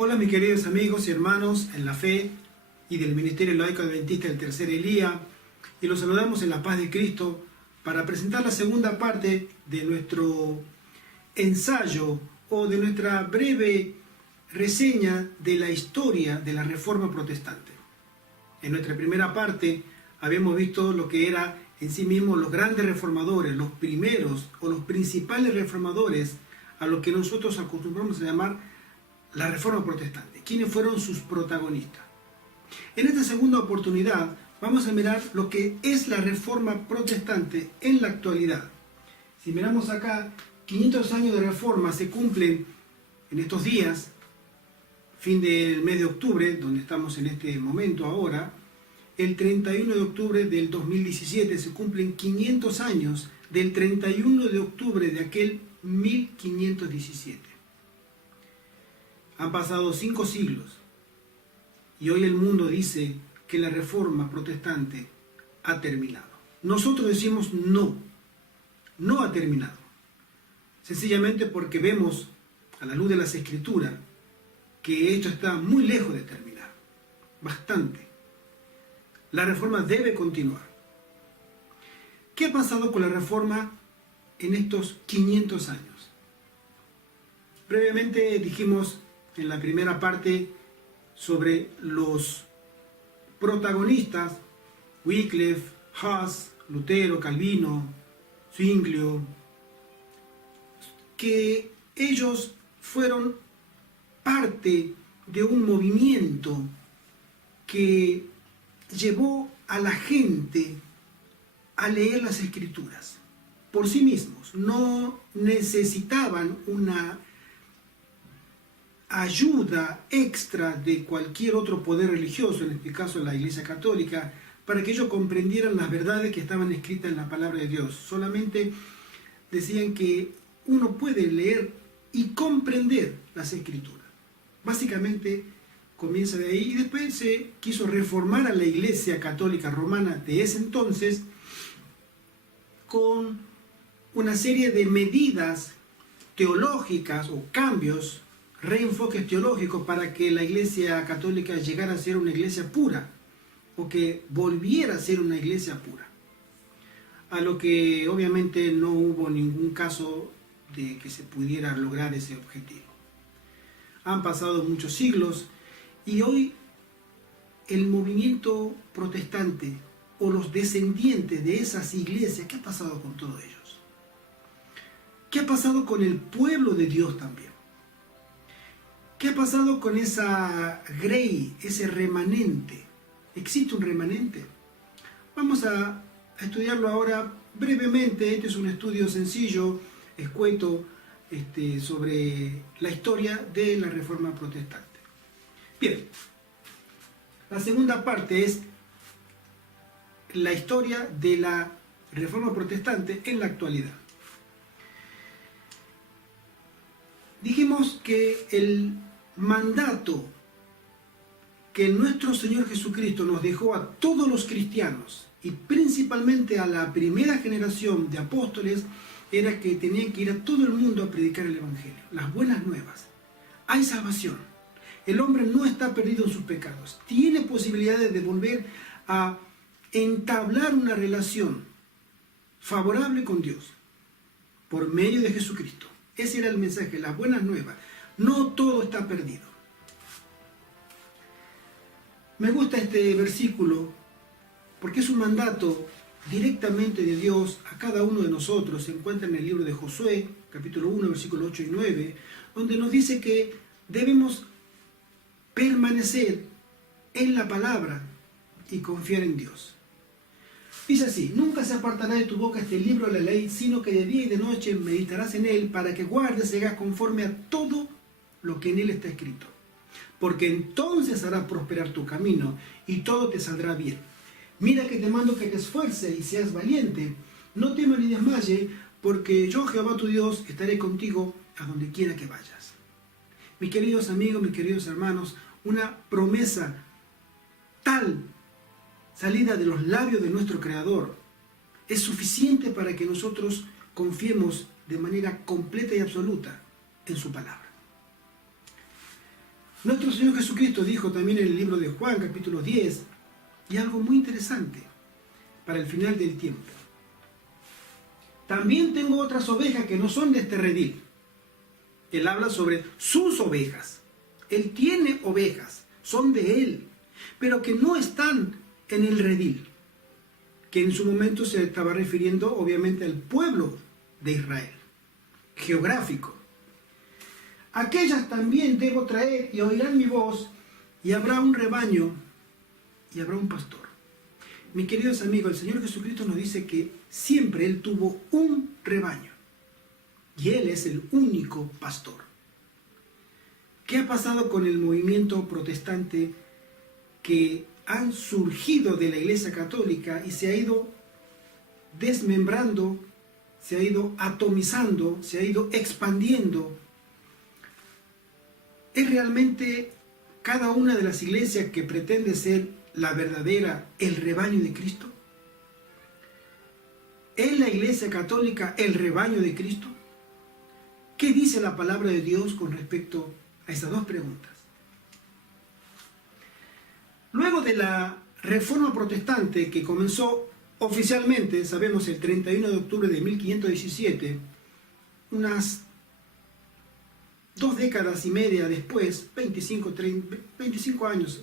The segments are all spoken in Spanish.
Hola mis queridos amigos y hermanos en la fe y del Ministerio Laico Adventista del Tercer Elía, y los saludamos en la paz de Cristo para presentar la segunda parte de nuestro ensayo o de nuestra breve reseña de la historia de la Reforma Protestante. En nuestra primera parte habíamos visto lo que era en sí mismo los grandes reformadores, los primeros o los principales reformadores a los que nosotros acostumbramos a llamar la Reforma Protestante. ¿Quiénes fueron sus protagonistas? En esta segunda oportunidad vamos a mirar lo que es la Reforma Protestante en la actualidad. Si miramos acá, 500 años de Reforma se cumplen en estos días, fin del mes de octubre, donde estamos en este momento ahora. El 31 de octubre del 2017 se cumplen 500 años del 31 de octubre de aquel 1517. Han pasado 5 siglos y hoy el mundo dice que la Reforma Protestante ha terminado. Nosotros decimos no, no ha terminado. Sencillamente porque vemos a la luz de las Escrituras que esto está muy lejos de terminar, bastante. La Reforma debe continuar. ¿Qué ha pasado con la Reforma en estos 500 años? Brevemente dijimos en la primera parte sobre los protagonistas: Wycliffe, Huss, Lutero, Calvino, Zwinglio, que ellos fueron parte de un movimiento que llevó a la gente a leer las Escrituras por sí mismos. No necesitaban una ayuda extra de cualquier otro poder religioso, en este caso la Iglesia Católica, para que ellos comprendieran las verdades que estaban escritas en la palabra de Dios. Solamente decían que uno puede leer y comprender las Escrituras. Básicamente comienza de ahí, y después se quiso reformar a la Iglesia Católica Romana de ese entonces con una serie de medidas teológicas o cambios, reenfoques teológicos, para que la Iglesia Católica llegara a ser una iglesia pura, o que volviera a ser una iglesia pura. A lo que obviamente no hubo ningún caso de que se pudiera lograr ese objetivo. Han pasado muchos siglos y hoy el movimiento protestante o los descendientes de esas iglesias, ¿qué ha pasado con todos ellos? ¿Qué ha pasado con el pueblo de Dios también? ¿Qué ha pasado con esa grey, ese remanente? ¿Existe un remanente? Vamos a estudiarlo ahora brevemente. Este es un estudio sencillo, escueto, sobre la historia de la Reforma Protestante. Bien, la segunda parte es la historia de la Reforma Protestante en la actualidad. Dijimos que el mandato que nuestro Señor Jesucristo nos dejó a todos los cristianos, y principalmente a la primera generación de apóstoles, era que tenían que ir a todo el mundo a predicar el Evangelio, las buenas nuevas. Hay salvación. El hombre no está perdido en sus pecados. Tiene posibilidades de volver a entablar una relación favorable con Dios por medio de Jesucristo. Ese era el mensaje, las buenas nuevas. No todo está perdido. Me gusta este versículo porque es un mandato directamente de Dios a cada uno de nosotros. Se encuentra en el libro de Josué, capítulo 1, versículos 8 y 9, donde nos dice que debemos permanecer en la palabra y confiar en Dios. Dice así: nunca se apartará de tu boca este libro de la ley, sino que de día y de noche meditarás en él, para que guardes y hagas conforme a todo lo que en él está escrito. Porque entonces harás prosperar tu camino y todo te saldrá bien. Mira que te mando que te esfuerces y seas valiente. No temas ni desmayes, porque yo, Jehová tu Dios, estaré contigo a donde quiera que vayas. Mis queridos amigos, mis queridos hermanos, una promesa tal salida de los labios de nuestro Creador es suficiente para que nosotros confiemos de manera completa y absoluta en su palabra. Nuestro Señor Jesucristo dijo también en el libro de Juan, capítulo 10, y algo muy interesante para el final del tiempo. También tengo otras ovejas que no son de este redil. Él habla sobre sus ovejas. Él tiene ovejas, son de Él, pero que no están en el redil, que en su momento se estaba refiriendo obviamente al pueblo de Israel, geográfico. Aquellas también debo traer y oirán mi voz, y habrá un rebaño y habrá un pastor. Mis queridos amigos, el Señor Jesucristo nos dice que siempre Él tuvo un rebaño y Él es el único pastor. ¿Qué ha pasado con el movimiento protestante que han surgido de la Iglesia Católica y se ha ido desmembrando, se ha ido atomizando, se ha ido expandiendo? ¿Es realmente cada una de las iglesias que pretende ser la verdadera, el rebaño de Cristo? ¿Es la Iglesia Católica el rebaño de Cristo? ¿Qué dice la palabra de Dios con respecto a estas dos preguntas? Luego de la Reforma Protestante, que comenzó oficialmente, sabemos, el 31 de octubre de 1517, unas 2 décadas y media después, 25 años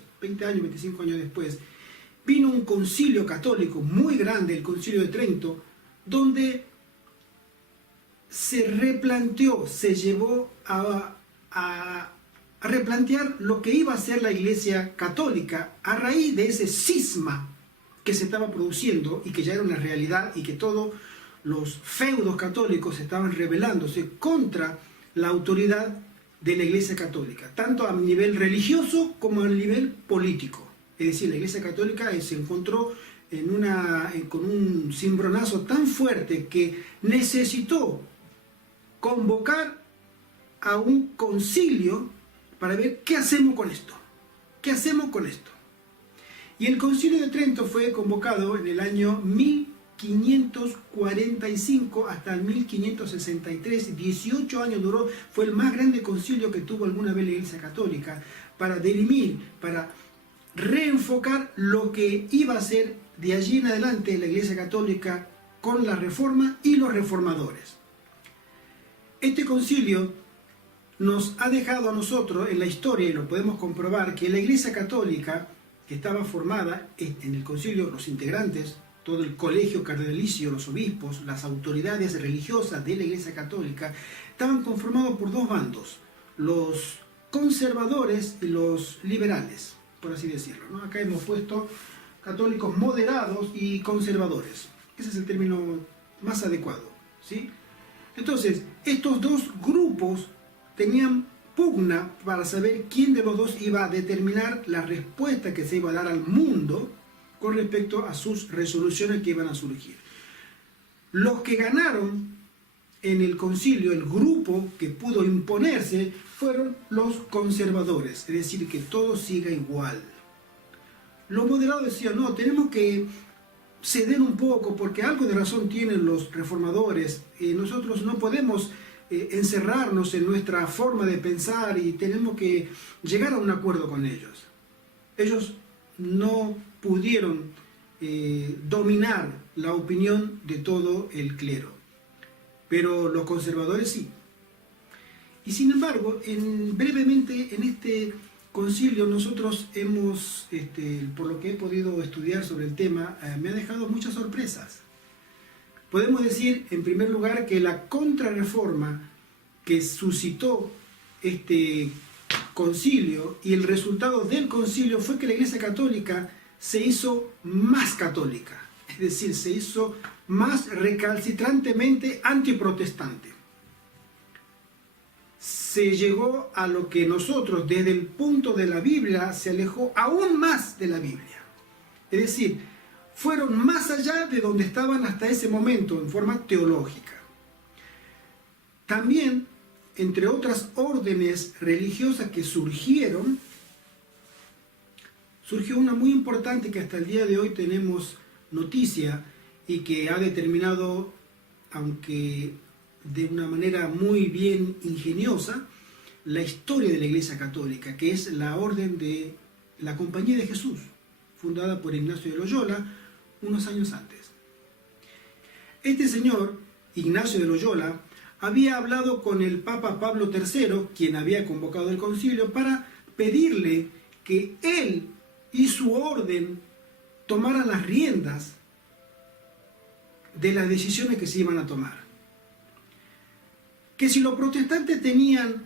después, vino un concilio católico muy grande, el Concilio de Trento, donde se replanteó, se llevó a replantear lo que iba a ser la Iglesia Católica a raíz de ese cisma que se estaba produciendo y que ya era una realidad, y que todos los feudos católicos estaban rebelándose contra la autoridad de la Iglesia Católica, tanto a nivel religioso como a nivel político. Es decir, la Iglesia Católica se encontró con un cimbronazo tan fuerte que necesitó convocar a un concilio para ver qué hacemos con esto. ¿Qué hacemos con esto? Y el Concilio de Trento fue convocado en el año 1545 hasta el 1563, 18 años duró, fue el más grande concilio que tuvo alguna vez la Iglesia Católica, para dirimir, para reenfocar lo que iba a ser de allí en adelante la Iglesia Católica con la Reforma y los reformadores. Este concilio nos ha dejado a nosotros en la historia, y lo podemos comprobar, que la Iglesia Católica, que estaba formada en el concilio, los integrantes, todo el colegio cardenalicio, los obispos, las autoridades religiosas de la Iglesia Católica, estaban conformados por dos bandos, los conservadores y los liberales, por así decirlo, ¿no? Acá hemos puesto católicos moderados y conservadores. Ese es el término más adecuado, ¿sí? Entonces, estos dos grupos tenían pugna para saber quién de los dos iba a determinar la respuesta que se iba a dar al mundo con respecto a sus resoluciones que iban a surgir. Los que ganaron en el concilio, el grupo que pudo imponerse, fueron los conservadores, es decir, que todo siga igual. Los moderados decían, no, tenemos que ceder un poco porque algo de razón tienen los reformadores, nosotros no podemos encerrarnos en nuestra forma de pensar y tenemos que llegar a un acuerdo con ellos. Ellos no pudieron dominar la opinión de todo el clero, pero los conservadores sí. Y sin embargo, brevemente en este concilio nosotros hemos, por lo que he podido estudiar sobre el tema, me ha dejado muchas sorpresas. Podemos decir, en primer lugar, que la contrarreforma que suscitó este concilio y el resultado del concilio fue que la Iglesia Católica se hizo más católica, es decir, se hizo más recalcitrantemente antiprotestante. Se llegó a lo que nosotros desde el punto de la Biblia se alejó aún más de la Biblia. Es decir, fueron más allá de donde estaban hasta ese momento en forma teológica. También, entre otras órdenes religiosas que surgieron, surgió una muy importante que hasta el día de hoy tenemos noticia y que ha determinado, aunque de una manera muy bien ingeniosa, la historia de la Iglesia Católica, que es la orden de la Compañía de Jesús, fundada por Ignacio de Loyola unos años antes. Este señor, Ignacio de Loyola, había hablado con el Papa Pablo III, quien había convocado el concilio, para pedirle que él y su orden tomaran las riendas de las decisiones que se iban a tomar. Que si los protestantes tenían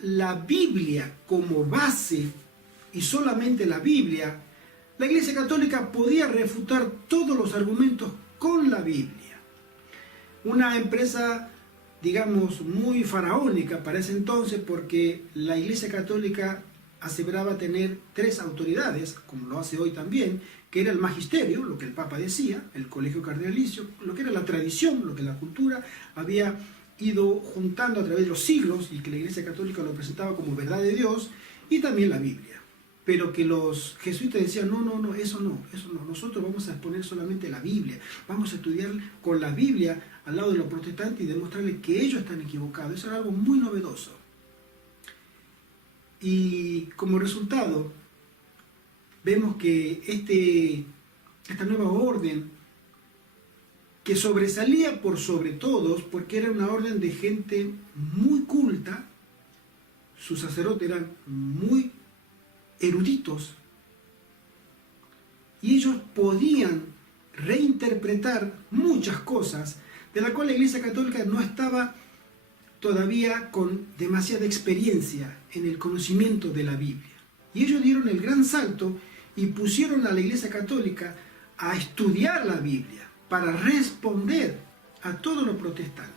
la Biblia como base y solamente la Biblia, la Iglesia Católica podía refutar todos los argumentos con la Biblia. Una empresa, digamos, muy faraónica para ese entonces, porque la Iglesia Católica aseveraba tener 3 autoridades, como lo hace hoy también, que era el magisterio, lo que el Papa decía, el colegio cardinalicio, lo que era la tradición, lo que la cultura había ido juntando a través de los siglos y que la Iglesia Católica lo presentaba como verdad de Dios, y también la Biblia. Pero que los jesuitas decían, no, eso no, nosotros vamos a exponer solamente la Biblia, vamos a estudiar con la Biblia al lado de los protestantes y demostrarles que ellos están equivocados. Eso era algo muy novedoso. Y como resultado, vemos que esta nueva orden, que sobresalía por sobre todos, porque era una orden de gente muy culta, sus sacerdotes eran muy eruditos, y ellos podían reinterpretar muchas cosas de las cuales la Iglesia Católica no estaba todavía con demasiada experiencia en el conocimiento de la Biblia. Y ellos dieron el gran salto y pusieron a la Iglesia Católica a estudiar la Biblia para responder a todos los protestantes.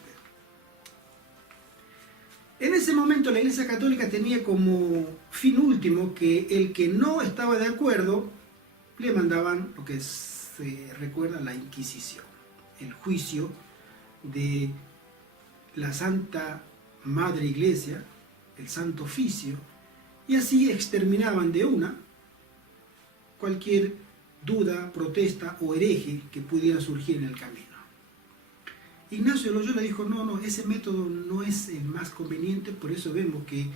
En ese momento la Iglesia Católica tenía como fin último que el que no estaba de acuerdo le mandaban lo que se recuerda la Inquisición, el juicio de la Santa Madre Iglesia, el Santo Oficio, y así exterminaban de una cualquier duda, protesta o hereje que pudiera surgir en el camino. Ignacio de Loyola dijo, no, ese método no es el más conveniente, por eso vemos que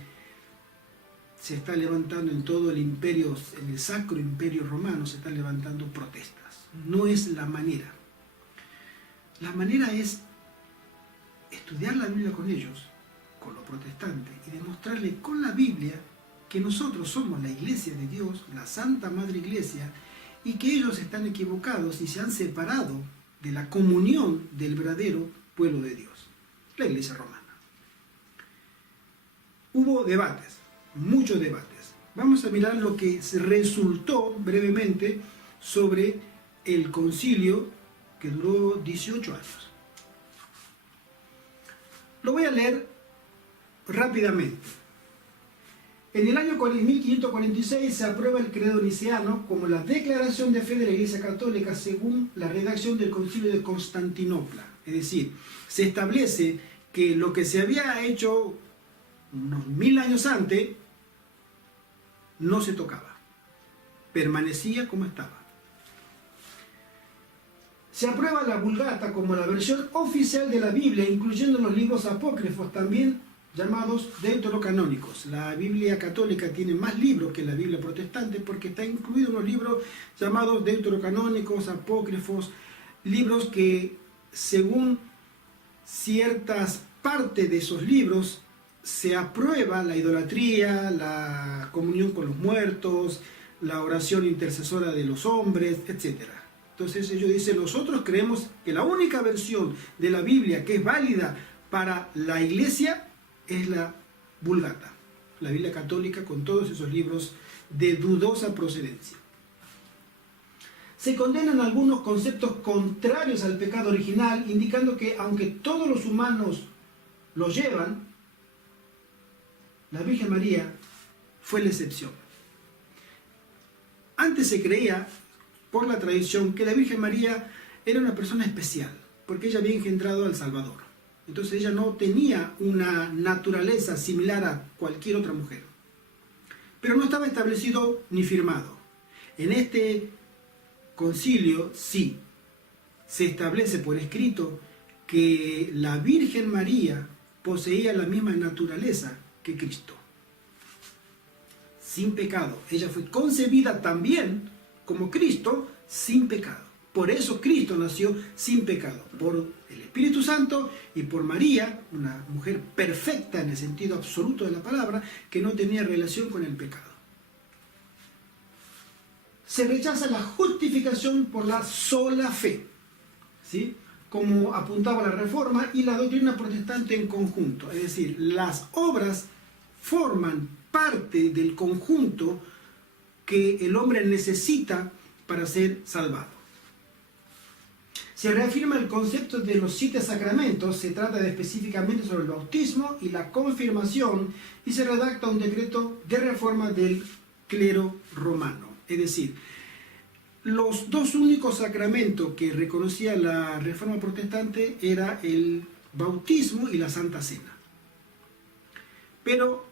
se está levantando en todo el imperio, en el Sacro Imperio Romano, se están levantando protestas. No es la manera. La manera es estudiar la Biblia con ellos, con los protestantes, y demostrarles con la Biblia que nosotros somos la Iglesia de Dios, la Santa Madre Iglesia, y que ellos están equivocados y se han separado de la comunión del verdadero pueblo de Dios, la Iglesia Romana. Hubo debates, muchos debates. Vamos a mirar lo que resultó brevemente sobre el concilio que duró 18 años. Lo voy a leer rápidamente. En el año 1546 se aprueba el credo niceno como la declaración de fe de la Iglesia Católica según la redacción del Concilio de Constantinopla. Es decir, se establece que lo que se había hecho unos 1000 años antes no se tocaba, permanecía como estaba. Se aprueba la Vulgata como la versión oficial de la Biblia, incluyendo los libros apócrifos, también llamados deuterocanónicos. La Biblia católica tiene más libros que la Biblia protestante porque está incluido en los libros llamados deuterocanónicos, apócrifos, libros que según ciertas partes de esos libros se aprueba la idolatría, la comunión con los muertos, la oración intercesora de los hombres, etc. Entonces ellos dicen, nosotros creemos que la única versión de la Biblia que es válida para la Iglesia es la Vulgata, la Biblia católica con todos esos libros de dudosa procedencia. Se condenan algunos conceptos contrarios al pecado original, indicando que aunque todos los humanos lo llevan, la Virgen María fue la excepción. Antes se creía, por la tradición, que la Virgen María era una persona especial, porque ella había engendrado al Salvador. Entonces ella no tenía una naturaleza similar a cualquier otra mujer. Pero no estaba establecido ni firmado. En este concilio sí se establece por escrito que la Virgen María poseía la misma naturaleza que Cristo. Sin pecado. Ella fue concebida también como Cristo sin pecado. Por eso Cristo nació sin pecado. Por el Espíritu Santo y por María, una mujer perfecta en el sentido absoluto de la palabra, que no tenía relación con el pecado. Se rechaza la justificación por la sola fe, ¿sí? Como apuntaba la Reforma y la doctrina protestante en conjunto. Es decir, las obras forman parte del conjunto que el hombre necesita para ser salvado. Se reafirma el concepto de los 7 sacramentos, se trata específicamente sobre el bautismo y la confirmación, y se redacta un decreto de reforma del clero romano. Es decir, los 2 únicos sacramentos que reconocía la Reforma protestante era el bautismo y la Santa Cena. Pero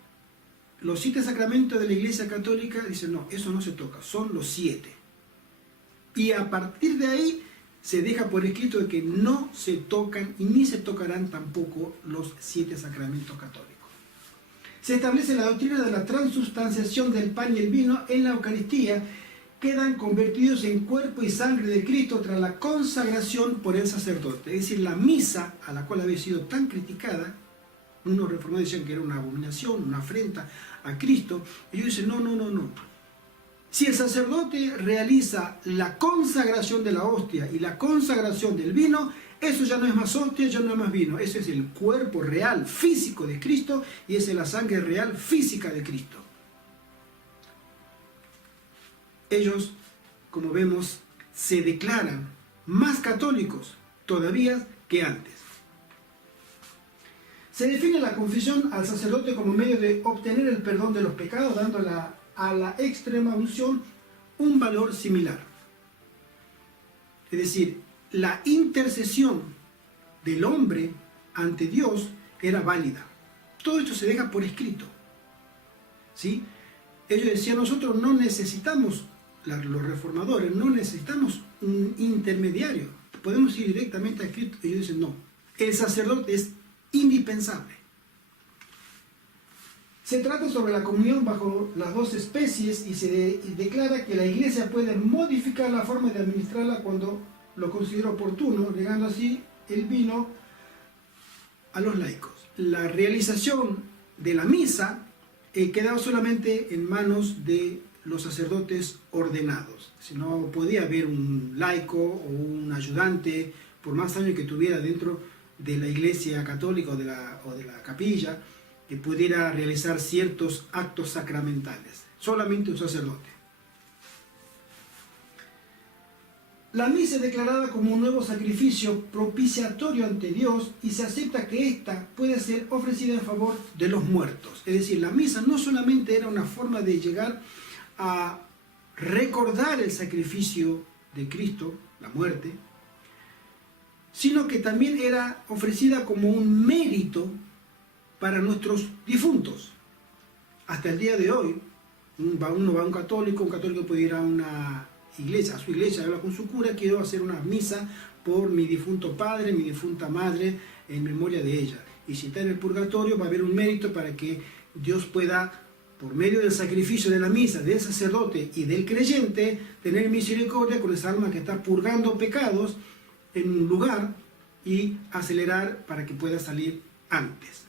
los 7 sacramentos de la Iglesia Católica dicen, no, eso no se toca, son los 7. Y a partir de ahí se deja por escrito de que no se tocan y ni se tocarán tampoco los 7 sacramentos católicos. Se establece la doctrina de la transubstanciación del pan y el vino en la Eucaristía, quedan convertidos en cuerpo y sangre de Cristo tras la consagración por el sacerdote. Es decir, la misa, a la cual había sido tan criticada, unos reformadores decían que era una abominación, una afrenta a Cristo, y ellos dicen, no. Si el sacerdote realiza la consagración de la hostia y la consagración del vino, eso ya no es más hostia, ya no es más vino. Ese es el cuerpo real, físico de Cristo, y esa es la sangre real, física de Cristo. Ellos, como vemos, se declaran más católicos todavía que antes. Se define la confesión al sacerdote como medio de obtener el perdón de los pecados, dando a la extrema unción un valor similar. Es decir, la intercesión del hombre ante Dios era válida. Todo esto se deja por escrito, ¿sí? Ellos decían, nosotros no necesitamos, los reformadores, no necesitamos un intermediario, podemos ir directamente a Cristo. Ellos dicen, no, el sacerdote es indispensable. Se trata sobre la comunión bajo las 2 especies y se declara que la Iglesia puede modificar la forma de administrarla cuando lo considera oportuno, negando así el vino a los laicos. La realización de la misa quedaba solamente en manos de los sacerdotes ordenados. Si no podía haber un laico o un ayudante, por más años que tuviera dentro de la Iglesia Católica o de la capilla, que pudiera realizar ciertos actos sacramentales. Solamente un sacerdote. La misa es declarada como un nuevo sacrificio propiciatorio ante Dios y se acepta que ésta puede ser ofrecida en favor de los muertos. Es decir, la misa no solamente era una forma de llegar a recordar el sacrificio de Cristo, la muerte, sino que también era ofrecida como un mérito para nuestros difuntos. Hasta el día de hoy, uno va a un católico puede ir a una iglesia, a su iglesia, habla con su cura, quiero hacer una misa por mi difunto padre, mi difunta madre, en memoria de ella. Y si está en el purgatorio, va a haber un mérito para que Dios pueda, por medio del sacrificio de la misa, del sacerdote y del creyente, tener misericordia con esa alma que está purgando pecados en un lugar y acelerar para que pueda salir antes.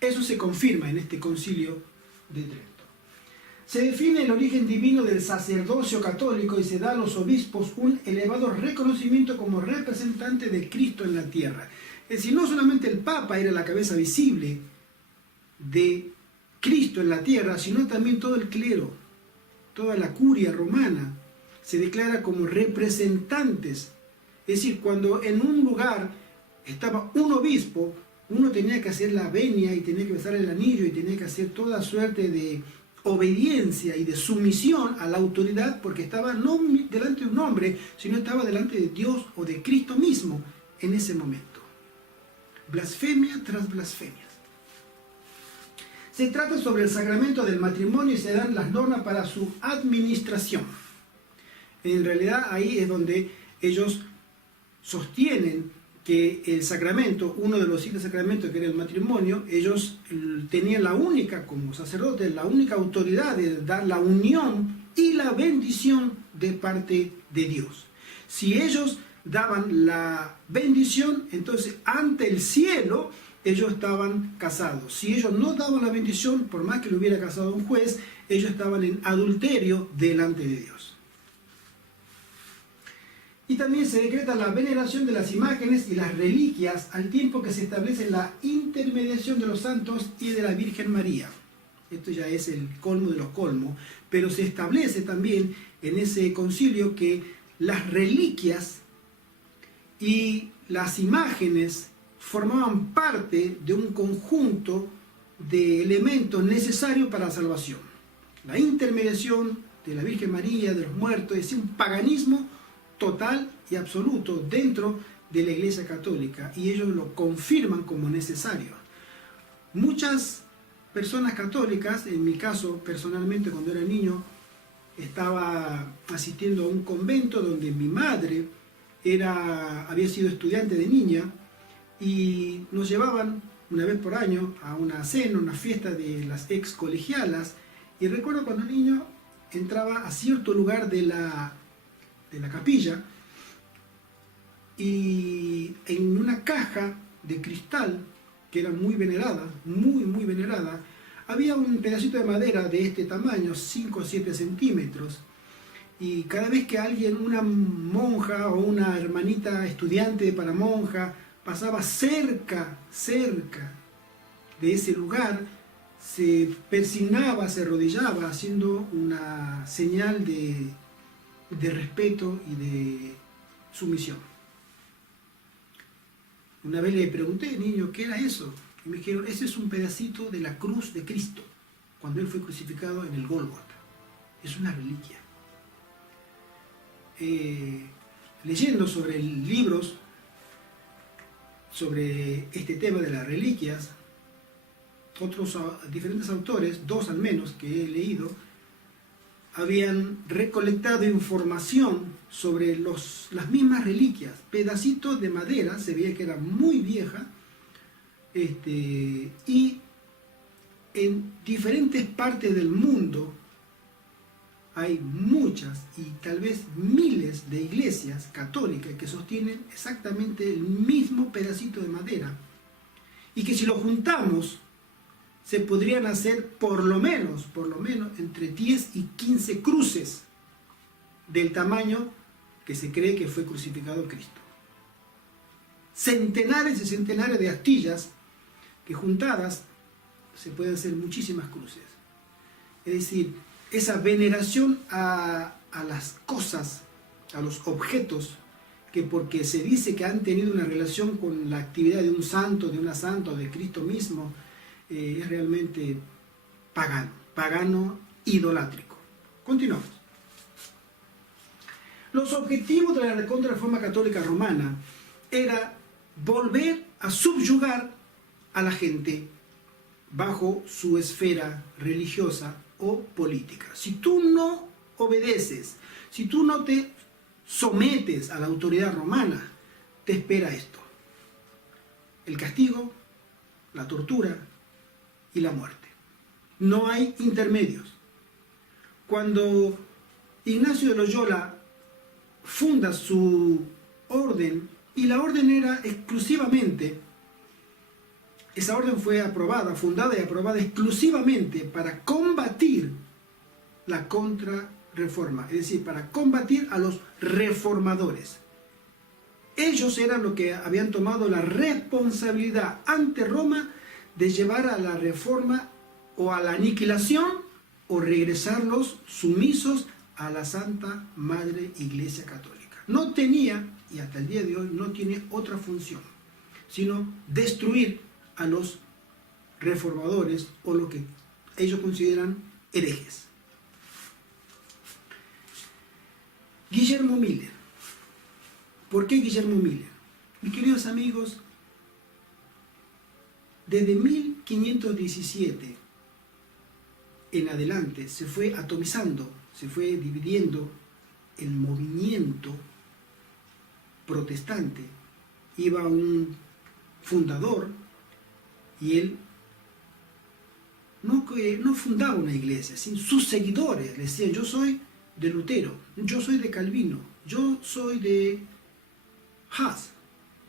Eso se confirma en este concilio de Trento. Se define el origen divino del sacerdocio católico y se da a los obispos un elevado reconocimiento como representante de Cristo en la tierra. Es decir, no solamente el Papa era la cabeza visible de Cristo en la tierra, sino también todo el clero, toda la curia romana se declara como representantes. Es decir, cuando en un lugar estaba un obispo, uno tenía que hacer la venia y tenía que besar el anillo y tenía que hacer toda suerte de obediencia y de sumisión a la autoridad, porque estaba no delante de un hombre, sino estaba delante de Dios o de Cristo mismo en ese momento. Blasfemia tras blasfemia. Se trata sobre el sacramento del matrimonio y se dan las normas para su administración. En realidad ahí es donde ellos sostienen que el sacramento, uno de los 7 sacramentos que era el matrimonio, ellos tenían la única, como sacerdotes, la única autoridad de dar la unión y la bendición de parte de Dios. Si ellos daban la bendición, entonces ante el cielo ellos estaban casados. Si ellos no daban la bendición, por más que lo hubiera casado un juez, ellos estaban en adulterio delante de Dios. Y también se decreta la veneración de las imágenes y las reliquias al tiempo que se establece la intermediación de los santos y de la Virgen María. Esto ya es el colmo de los colmos, pero se establece también en ese concilio que las reliquias y las imágenes formaban parte de un conjunto de elementos necesarios para la salvación. La intermediación de la Virgen María, de los muertos, es decir, un paganismo total y absoluto dentro de la Iglesia Católica, y ellos lo confirman como necesario. Muchas personas católicas, en mi caso personalmente cuando era niño, estaba asistiendo a un convento donde mi madre había sido estudiante de niña, y nos llevaban una vez por año a una cena, una fiesta de las ex colegialas, y recuerdo cuando el niño entraba a cierto lugar de la capilla, y en una caja de cristal que era muy venerada, muy venerada, había un pedacito de madera de este tamaño, 5 o 7 centímetros, y cada vez que alguien, una monja o una hermanita estudiante para monja, pasaba cerca de ese lugar, se persignaba, se arrodillaba, haciendo una señal de respeto y de sumisión. Una vez le pregunté, niño, ¿qué era eso? Y me dijeron, ese es un pedacito de la cruz de Cristo, cuando Él fue crucificado en el Gólgota. Es una reliquia. Leyendo sobre libros sobre este tema de las reliquias, otros diferentes autores, 2 al menos que he leído, habían recolectado información sobre las mismas reliquias, pedacitos de madera, se veía que era muy vieja, y en diferentes partes del mundo hay muchas y tal vez miles de iglesias católicas que sostienen exactamente el mismo pedacito de madera, y que si lo juntamos se podrían hacer por lo menos entre 10 y 15 cruces del tamaño que se cree que fue crucificado Cristo. Centenares y centenares de astillas que juntadas se pueden hacer muchísimas cruces. Es decir, esa veneración a las cosas, a los objetos, que porque se dice que han tenido una relación con la actividad de un santo, de una santa o de Cristo mismo, es realmente pagano, idolátrico. Continuamos. Los objetivos de la Contrarreforma Católica Romana era volver a subyugar a la gente bajo su esfera religiosa o política. Si tú no obedeces, si tú no te sometes a la autoridad romana, te espera esto: el castigo, la tortura y la muerte. No hay intermedios. Cuando Ignacio de Loyola funda su orden, y la orden era exclusivamente, esa orden fue fundada y aprobada exclusivamente para combatir la Contrarreforma, es decir, para combatir a los reformadores. Ellos eran los que habían tomado la responsabilidad ante Roma de llevar a la reforma o a la aniquilación o regresarlos sumisos a la Santa Madre Iglesia Católica. No tenía, y hasta el día de hoy no tiene otra función, sino destruir a los reformadores o lo que ellos consideran herejes. Guillermo Miller. ¿Por qué Guillermo Miller? Mis queridos amigos, desde 1517 en adelante se fue atomizando, se fue dividiendo el movimiento protestante iba un fundador y él no fundaba una iglesia, sino sus seguidores le decían: yo soy de Lutero, yo soy de Calvino, yo soy de Hus.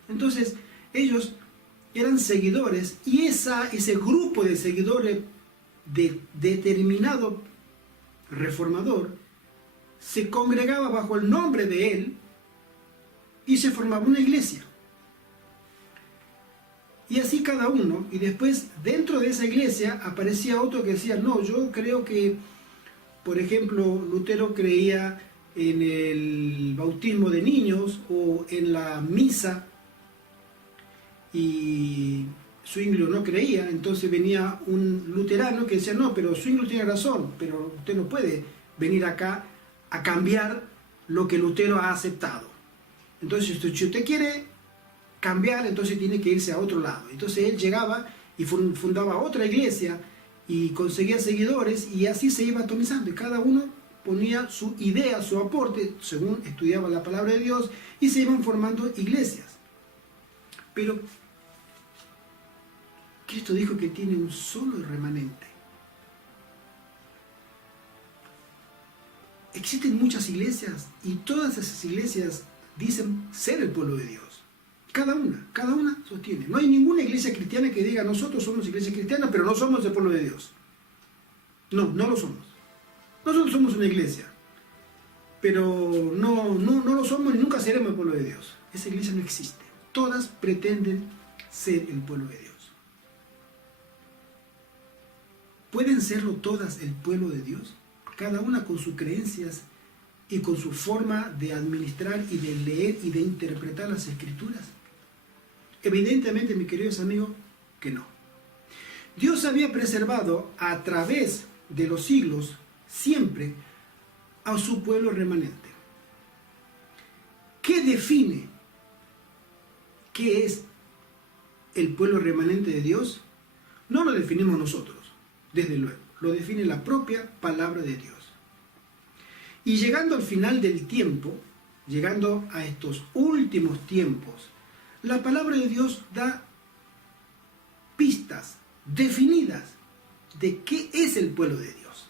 Entonces ellos eran seguidores, y ese grupo de seguidores de determinado reformador se congregaba bajo el nombre de él y se formaba una iglesia. Y así cada uno, y después dentro de esa iglesia aparecía otro que decía: no, yo creo que, por ejemplo, Lutero creía en el bautismo de niños o en la misa, y Zwinglio no creía. Entonces venía un luterano que decía: no, pero Zwinglio tiene razón, pero usted no puede venir acá a cambiar lo que Lutero ha aceptado. Entonces, si usted quiere cambiar, entonces tiene que irse a otro lado. Entonces él llegaba y fundaba otra iglesia y conseguía seguidores, y así se iba atomizando, y cada uno ponía su idea, su aporte, según estudiaba la palabra de Dios, y se iban formando iglesias. Pero Cristo dijo que tiene un solo remanente. Existen muchas iglesias, y todas esas iglesias dicen ser el pueblo de Dios. Cada una sostiene. No hay ninguna iglesia cristiana que diga: nosotros somos iglesia cristiana, pero no somos el pueblo de Dios. No, no lo somos. Nosotros somos una iglesia, pero no lo somos, y nunca seremos el pueblo de Dios. Esa iglesia no existe. Todas pretenden ser el pueblo de Dios. ¿Pueden serlo todas el pueblo de Dios? Cada una con sus creencias y con su forma de administrar y de leer y de interpretar las Escrituras. Evidentemente, mis queridos amigos, que no. Dios había preservado a través de los siglos siempre a su pueblo remanente. ¿Qué define qué es el pueblo remanente de Dios? No lo definimos nosotros, desde luego. Lo define la propia palabra de Dios. Y llegando al final del tiempo, llegando a estos últimos tiempos, la palabra de Dios da pistas definidas de qué es el pueblo de Dios,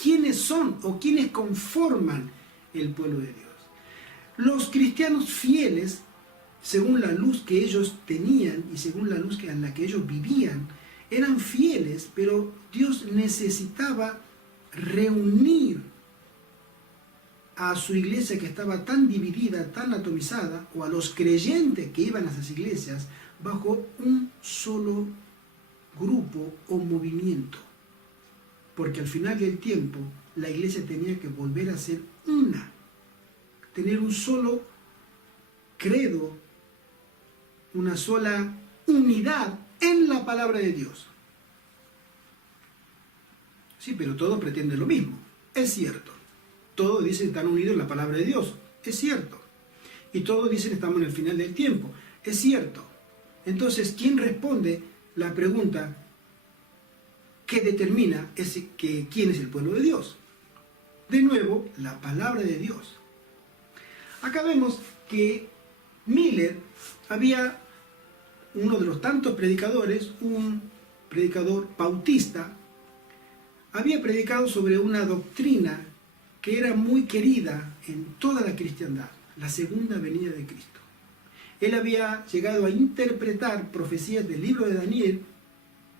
quiénes son o quiénes conforman el pueblo de Dios. Los cristianos fieles, según la luz que ellos tenían y según la luz en la que ellos vivían, eran fieles, pero Dios necesitaba reunir a su iglesia que estaba tan dividida, tan atomizada, o a los creyentes que iban a esas iglesias, bajo un solo grupo o movimiento. Porque al final del tiempo, la iglesia tenía que volver a ser una, tener un solo credo, una sola unidad en la palabra de Dios. Sí, pero todos pretenden lo mismo, es cierto. Todos dicen están unidos en la palabra de Dios, es cierto. Y todos dicen estamos en el final del tiempo, es cierto. Entonces, ¿quién responde la pregunta que determina quién es el pueblo de Dios? De nuevo, la palabra de Dios. Acá vemos que Miller había, uno de los tantos predicadores, un predicador bautista, había predicado sobre una doctrina que era muy querida en toda la cristiandad, la segunda venida de Cristo. Él había llegado a interpretar profecías del libro de Daniel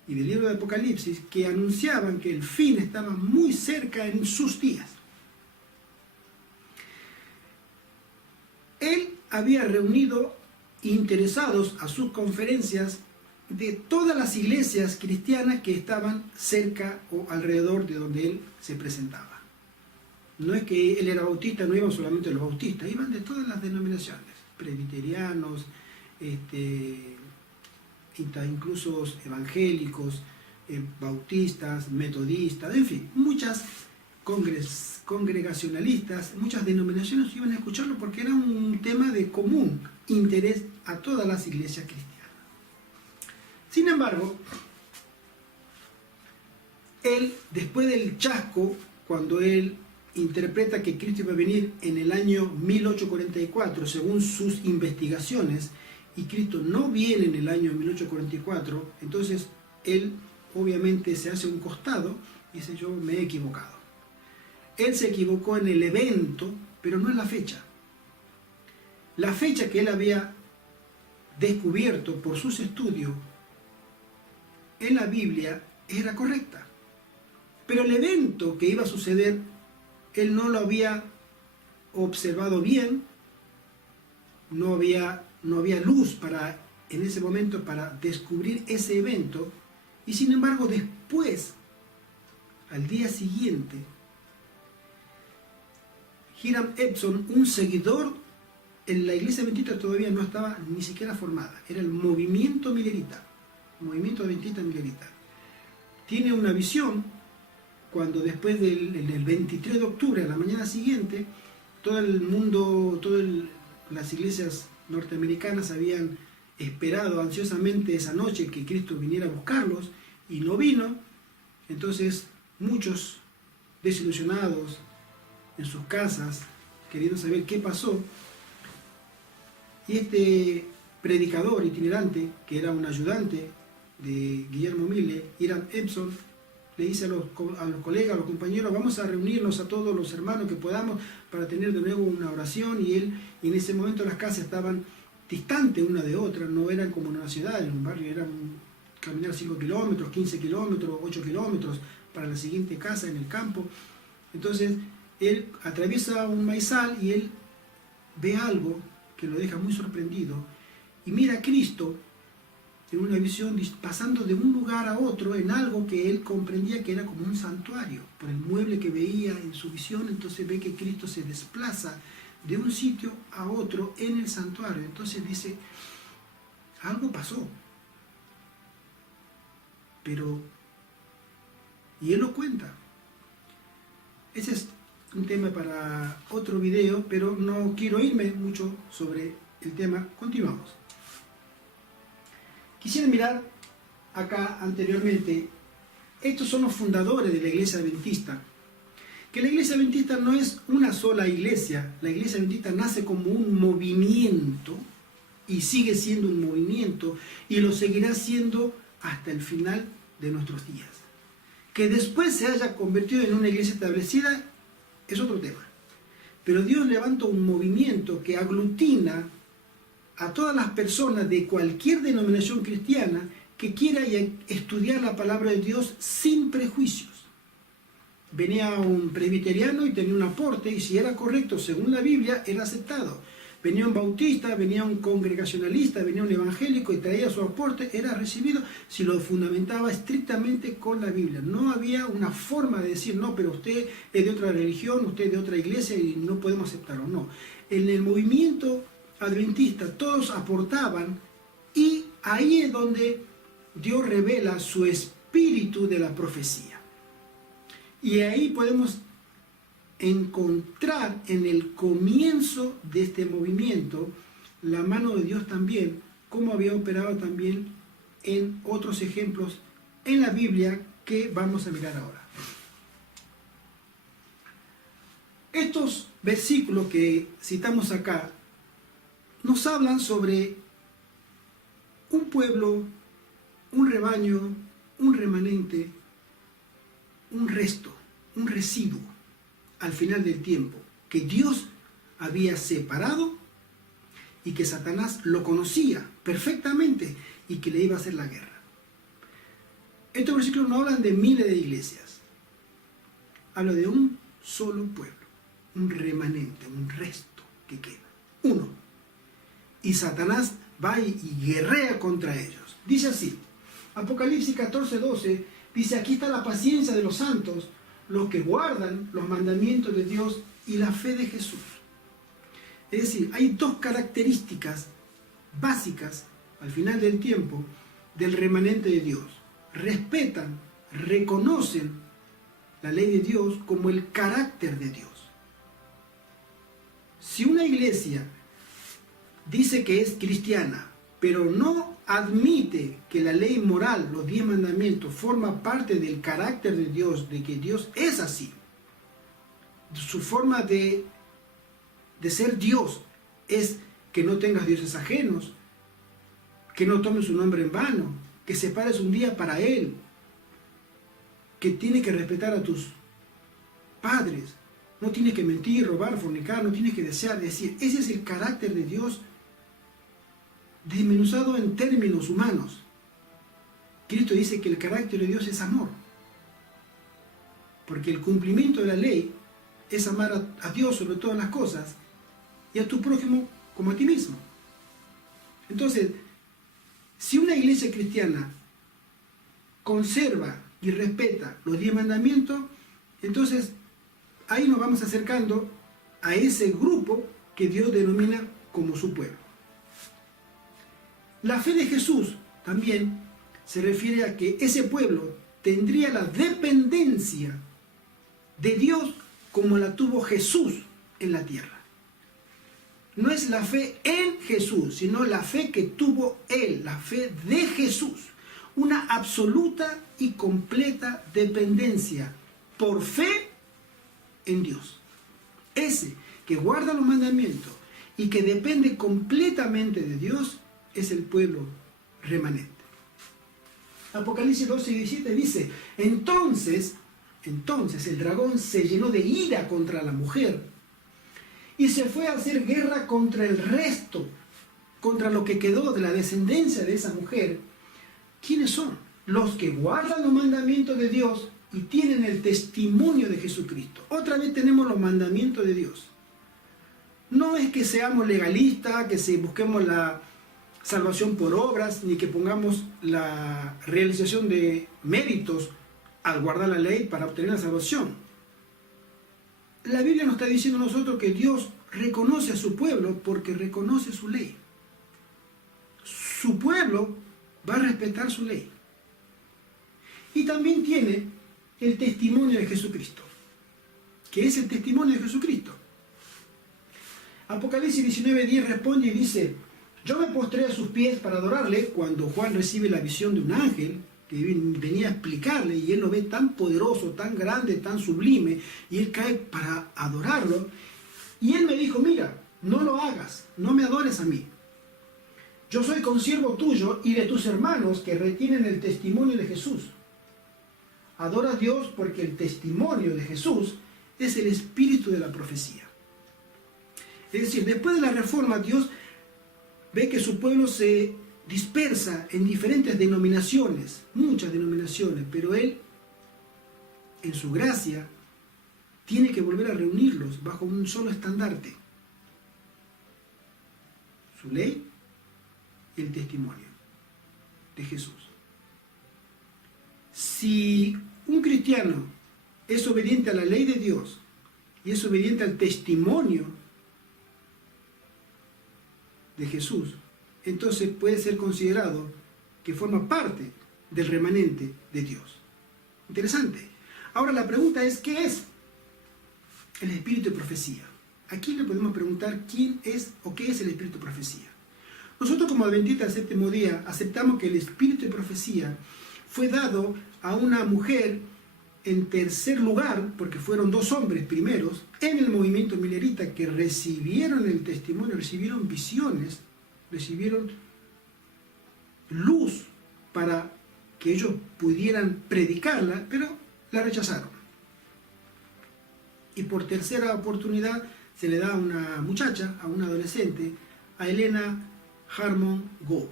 y del libro de Apocalipsis que anunciaban que el fin estaba muy cerca en sus días. Él había reunido interesados a sus conferencias de todas las iglesias cristianas que estaban cerca o alrededor de donde él se presentaba. No es que él era bautista, no iban solamente los bautistas, iban de todas las denominaciones, presbiterianos, incluso evangélicos, bautistas, metodistas, en fin, muchas congregacionalistas, muchas denominaciones iban a escucharlo porque era un tema de común interés a todas las iglesias cristianas. Sin embargo, él, después del chasco, cuando él interpreta que Cristo iba a venir en el año 1844, según sus investigaciones, y Cristo no viene en el año 1844, entonces él obviamente se hace un costado y dice: yo me he equivocado. Él se equivocó en el evento, pero no en la fecha. La fecha que él había descubierto por sus estudios en la Biblia era correcta, pero el evento que iba a suceder, él no lo había observado bien, no había luz en ese momento para descubrir ese evento, y sin embargo después, al día siguiente, Hiram Edson, un seguidor, en la iglesia adventista todavía no estaba ni siquiera formada, era el movimiento millerita, movimiento adventista millerita. Tiene una visión cuando después del 23 de octubre, a la mañana siguiente, todo el mundo, las iglesias norteamericanas habían esperado ansiosamente esa noche que Cristo viniera a buscarlos y no vino. Entonces muchos desilusionados en sus casas, queriendo saber qué pasó, y este predicador itinerante, que era un ayudante de Guillermo Mille, Hiram Edson, le dice a los colegas, a los compañeros: vamos a reunirnos a todos los hermanos que podamos para tener de nuevo una oración. Y en ese momento las casas estaban distantes una de otra, no eran como en una ciudad, en un barrio eran caminar 5 kilómetros, 15 kilómetros, 8 kilómetros para la siguiente casa en el campo. Entonces él atraviesa un maizal y él ve algo que lo deja muy sorprendido y mira a Cristo en una visión pasando de un lugar a otro en algo que él comprendía que era como un santuario, por el mueble que veía en su visión. Entonces ve que Cristo se desplaza de un sitio a otro en el santuario. Entonces dice: algo pasó. Y él lo cuenta. Ese es un tema para otro video, pero no quiero irme mucho sobre el tema. Continuamos. Quisiera mirar acá anteriormente, estos son los fundadores de la iglesia adventista, que la iglesia adventista no es una sola iglesia, la iglesia adventista nace como un movimiento y sigue siendo un movimiento y lo seguirá siendo hasta el final de nuestros días. Que después se haya convertido en una iglesia establecida es otro tema, pero Dios levanta un movimiento que aglutina a todas las personas de cualquier denominación cristiana que quiera estudiar la palabra de Dios sin prejuicios. Venía un presbiteriano y tenía un aporte, y si era correcto según la Biblia, era aceptado. Venía un bautista, venía un congregacionalista, venía un evangélico y traía su aporte, era recibido si lo fundamentaba estrictamente con la Biblia. No había una forma de decir: no, pero usted es de otra religión, usted es de otra iglesia y no podemos aceptarlo. No. En el movimiento adventista todos aportaban, y ahí es donde Dios revela su espíritu de la profecía. Y ahí podemos encontrar en el comienzo de este movimiento la mano de Dios también, como había operado también en otros ejemplos en la Biblia que vamos a mirar ahora. Estos versículos que citamos acá nos hablan sobre un pueblo, un rebaño, un remanente, un resto, un residuo al final del tiempo, que Dios había separado y que Satanás lo conocía perfectamente y que le iba a hacer la guerra. Estos versículos no hablan de miles de iglesias, habla de un solo pueblo, un remanente, un resto que queda, uno. Y Satanás va y guerrea contra ellos. Dice así, Apocalipsis 14:12, dice: aquí está la paciencia de los santos, los que guardan los mandamientos de Dios y la fe de Jesús. Es decir, hay dos características básicas al final del tiempo del remanente de Dios. Respetan, reconocen la ley de Dios como el carácter de Dios. Si una iglesia dice que es cristiana, pero no admite que la ley moral, los 10 mandamientos, forma parte del carácter de Dios, de que Dios es así, su forma de ser Dios es que no tengas dioses ajenos, que no tome su nombre en vano, que separes un día para Él, que tienes que respetar a tus padres, no tienes que mentir, robar, fornicar, no tienes que desear. Es decir, ese es el carácter de Dios desmenuzado en términos humanos. Cristo dice que el carácter de Dios es amor, porque el cumplimiento de la ley es amar a Dios sobre todas las cosas y a tu prójimo como a ti mismo. Entonces, si una iglesia cristiana conserva y respeta los 10 mandamientos, entonces ahí nos vamos acercando a ese grupo que Dios denomina como su pueblo. La fe de Jesús también se refiere a que ese pueblo tendría la dependencia de Dios como la tuvo Jesús en la tierra. No es la fe en Jesús, sino la fe que tuvo Él, la fe de Jesús. Una absoluta y completa dependencia por fe en Dios. Ese que guarda los mandamientos y que depende completamente de Dios es el pueblo remanente. Apocalipsis 12:17 dice, entonces el dragón se llenó de ira contra la mujer y se fue a hacer guerra contra el resto, contra lo que quedó de la descendencia de esa mujer. ¿Quiénes son? Los que guardan los mandamientos de Dios y tienen el testimonio de Jesucristo. Otra vez tenemos los mandamientos de Dios. No es que seamos legalistas, que busquemos la salvación por obras, ni que pongamos la realización de méritos al guardar la ley para obtener la salvación. La Biblia nos está diciendo a nosotros que Dios reconoce a su pueblo porque reconoce su ley. Su pueblo va a respetar su ley. Y también tiene el testimonio de Jesucristo, que es el testimonio de Jesucristo. Apocalipsis 19:10 responde y dice, yo me postré a sus pies para adorarle. Cuando Juan recibe la visión de un ángel que venía a explicarle, y él lo ve tan poderoso, tan grande, tan sublime, y él cae para adorarlo, y él me dijo, mira, no lo hagas, no me adores a mí. Yo soy consiervo tuyo y de tus hermanos que retienen el testimonio de Jesús. Adora a Dios porque el testimonio de Jesús es el espíritu de la profecía. Es decir, después de la reforma, Dios ve que su pueblo se dispersa en diferentes denominaciones, muchas denominaciones, pero Él, en su gracia, tiene que volver a reunirlos bajo un solo estandarte. Su ley y el testimonio de Jesús. Si un cristiano es obediente a la ley de Dios y es obediente al testimonio de Jesús, entonces puede ser considerado que forma parte del remanente de Dios. Interesante. Ahora la pregunta es, ¿qué es el espíritu de profecía? Aquí le podemos preguntar quién es o qué es el espíritu de profecía. Nosotros como adventistas del séptimo día aceptamos que el espíritu de profecía fue dado a una mujer en tercer lugar, porque fueron 2 hombres primeros en el movimiento milerita que recibieron el testimonio, recibieron visiones, recibieron luz para que ellos pudieran predicarla, pero la rechazaron. Y por tercera oportunidad se le da a una muchacha, a una adolescente, a Helena Harmon Gould,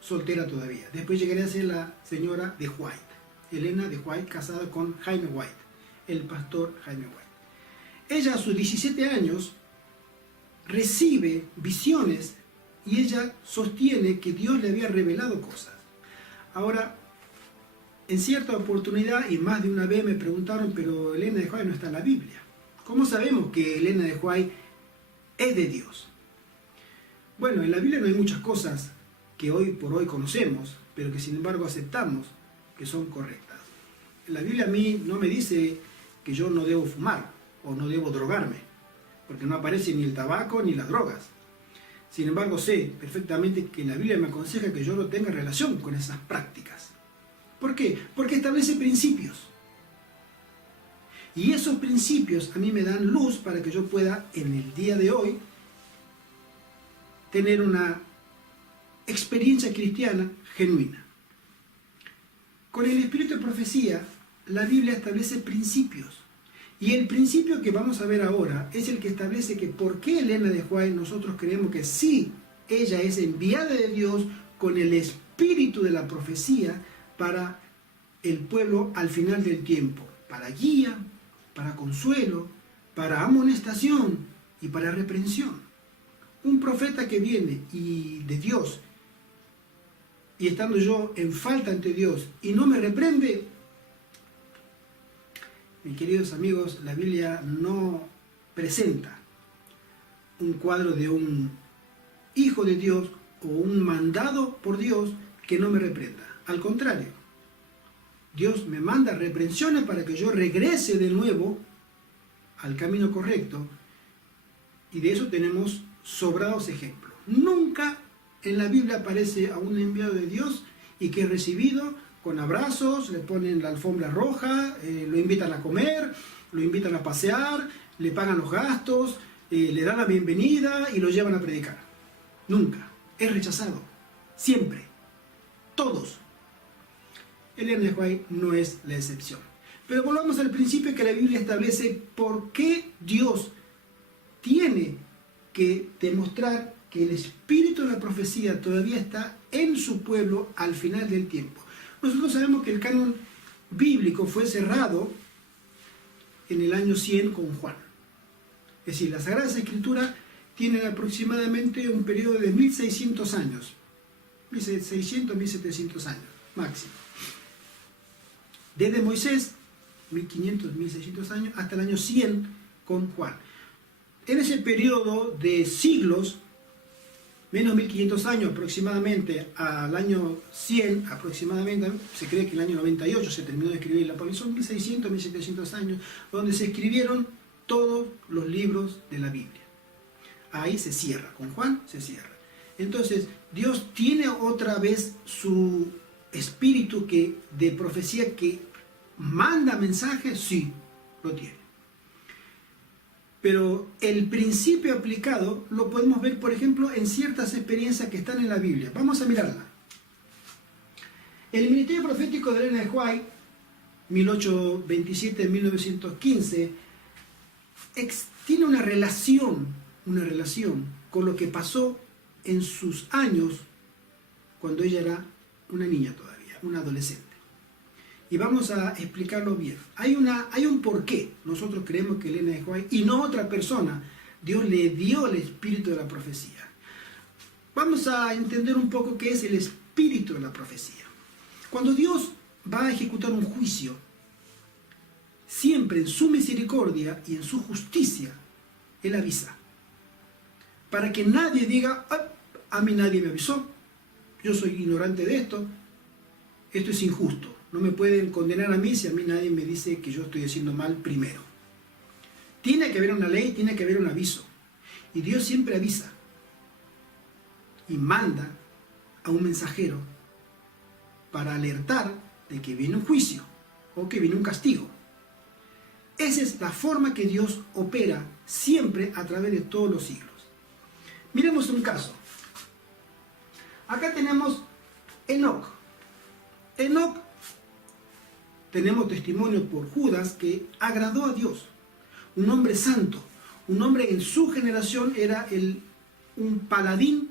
soltera todavía. Después llegaría a ser la señora de White, Helena de White, casada con Jaime White, el pastor Jaime White. Ella a sus 17 años recibe visiones y ella sostiene que Dios le había revelado cosas. Ahora, en cierta oportunidad y más de una vez me preguntaron, pero Helena de White no está en la Biblia. ¿Cómo sabemos que Helena de White es de Dios? Bueno, en la Biblia no hay muchas cosas que hoy por hoy conocemos, pero que sin embargo aceptamos que son correctas. La Biblia a mí no me dice que yo no debo fumar o no debo drogarme, porque no aparece ni el tabaco ni las drogas. Sin embargo, sé perfectamente que la Biblia me aconseja que yo no tenga relación con esas prácticas. ¿Por qué? Porque establece principios. Y esos principios a mí me dan luz para que yo pueda, en el día de hoy, tener una experiencia cristiana genuina. Con el espíritu de profecía, la Biblia establece principios. Y el principio que vamos a ver ahora es el que establece que por qué Elena de White nosotros creemos que sí, ella es enviada de Dios con el espíritu de la profecía para el pueblo al final del tiempo, para guía, para consuelo, para amonestación y para reprensión. Un profeta que viene y de Dios, y estando yo en falta ante Dios y no me reprende, mis queridos amigos, la Biblia no presenta un cuadro de un hijo de Dios o un mandado por Dios que no me reprenda. Al contrario, Dios me manda reprensiones para que yo regrese de nuevo al camino correcto, y de eso tenemos sobrados ejemplos. Nunca en la Biblia aparece a un enviado de Dios y que es recibido con abrazos, le ponen la alfombra roja, lo invitan a comer, lo invitan a pasear, le pagan los gastos, le dan la bienvenida y lo llevan a predicar. Nunca. Es rechazado. Siempre. Todos. Elena de White no es la excepción. Pero volvamos al principio que la Biblia establece por qué Dios tiene que demostrar que el espíritu de la profecía todavía está en su pueblo al final del tiempo. Nosotros sabemos que el canon bíblico fue cerrado en el año 100 con Juan. Es decir, las Sagradas Escrituras tienen aproximadamente un periodo de 1600 años. 1600, 1700 años, máximo. Desde Moisés, 1500, 1600 años, hasta el año 100 con Juan. En ese periodo de siglos, menos 1500 años aproximadamente, al año 100 aproximadamente, se cree que en el año 98 se terminó de escribir la Biblia, son 1600, 1700 años, donde se escribieron todos los libros de la Biblia. Ahí se cierra, con Juan se cierra. Entonces, Dios tiene otra vez su espíritu de profecía que manda mensajes, sí, lo tiene. Pero el principio aplicado lo podemos ver, por ejemplo, en ciertas experiencias que están en la Biblia. Vamos a mirarla. El ministerio profético de Elena de White, 1827-1915, tiene una relación con lo que pasó en sus años cuando ella era una niña todavía, una adolescente. Y vamos a explicarlo bien. Hay un porqué. Nosotros creemos que Elena de White, y no otra persona, Dios le dio el espíritu de la profecía. Vamos a entender un poco qué es el espíritu de la profecía. Cuando Dios va a ejecutar un juicio, siempre en su misericordia y en su justicia, Él avisa. Para que nadie diga, a mí nadie me avisó, yo soy ignorante de esto es injusto. No me pueden condenar a mí si a mí nadie me dice que yo estoy haciendo mal primero. Tiene que haber una ley, tiene que haber un aviso. Y Dios siempre avisa. Y manda a un mensajero para alertar de que viene un juicio o que viene un castigo. Esa es la forma que Dios opera siempre a través de todos los siglos. Miremos un caso. Acá tenemos Enoc. Enoc, tenemos testimonio por Judas que agradó a Dios, un hombre santo, un hombre en su generación era un paladín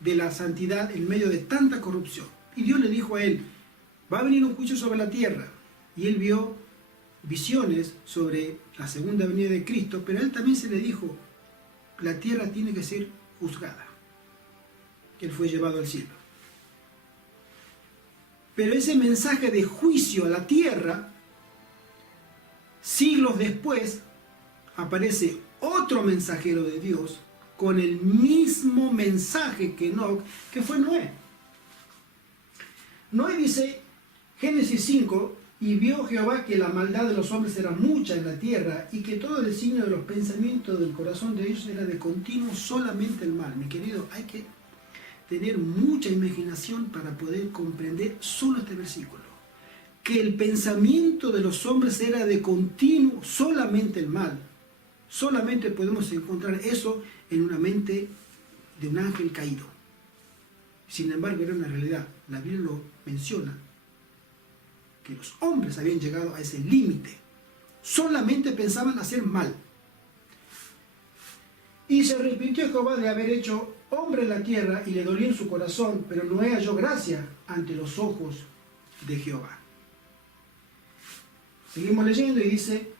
de la santidad en medio de tanta corrupción. Y Dios le dijo a él, va a venir un juicio sobre la tierra. Y él vio visiones sobre la segunda venida de Cristo, pero a él también se le dijo, la tierra tiene que ser juzgada. Él fue llevado al cielo. Pero ese mensaje de juicio a la tierra, siglos después, aparece otro mensajero de Dios con el mismo mensaje que Enoc, que fue Noé. Noé dice, Génesis 5, y vio Jehová que la maldad de los hombres era mucha en la tierra y que todo el designio de los pensamientos del corazón de ellos era de continuo solamente el mal. Mi querido, hay que tener mucha imaginación para poder comprender solo este versículo. Que el pensamiento de los hombres era de continuo solamente el mal. Solamente podemos encontrar eso en una mente de un ángel caído. Sin embargo, era una realidad. La Biblia lo menciona, que los hombres habían llegado a ese límite. Solamente pensaban hacer mal. Y se arrepintió Jehová de haber hecho hombre en la tierra, y le dolió en su corazón, pero Noé halló gracia ante los ojos de Jehová. Seguimos leyendo y dice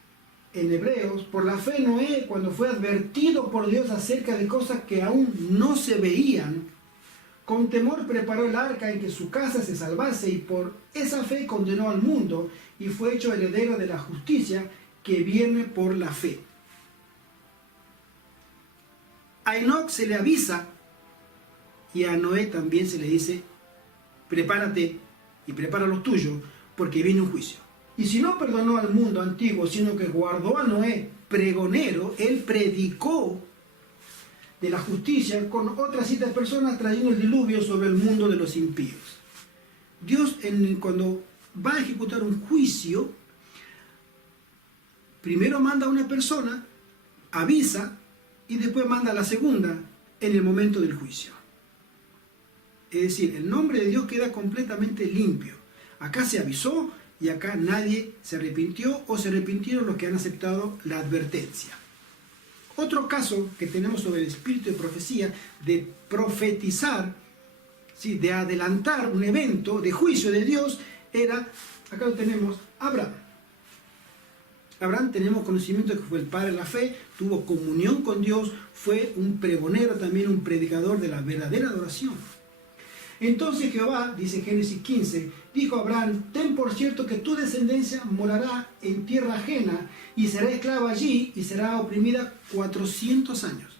en Hebreos: por la fe Noé, cuando fue advertido por Dios acerca de cosas que aún no se veían, con temor preparó el arca en que su casa se salvase, y por esa fe condenó al mundo y fue hecho heredero de la justicia que viene por la fe. A Enoc se le avisa, y a Noé también se le dice: prepárate y prepara los tuyos, porque viene un juicio. Y si no perdonó al mundo antiguo, sino que guardó a Noé pregonero, él predicó de la justicia con otras 7 personas, trayendo el diluvio sobre el mundo de los impíos. Dios, cuando va a ejecutar un juicio, primero manda a una persona, avisa, y después manda a la segunda en el momento del juicio. Es decir, el nombre de Dios queda completamente limpio. Acá se avisó y acá nadie se arrepintió, o se arrepintieron los que han aceptado la advertencia. Otro caso que tenemos sobre el espíritu de profecía, de profetizar, ¿sí?, de adelantar un evento de juicio de Dios, era, acá lo tenemos, Abraham. Abraham, tenemos conocimiento que fue el padre de la fe, tuvo comunión con Dios, fue un pregonero también, un predicador de la verdadera adoración. Entonces Jehová, dice Génesis 15, dijo a Abraham: ten por cierto que tu descendencia morará en tierra ajena y será esclava allí y será oprimida 400 años.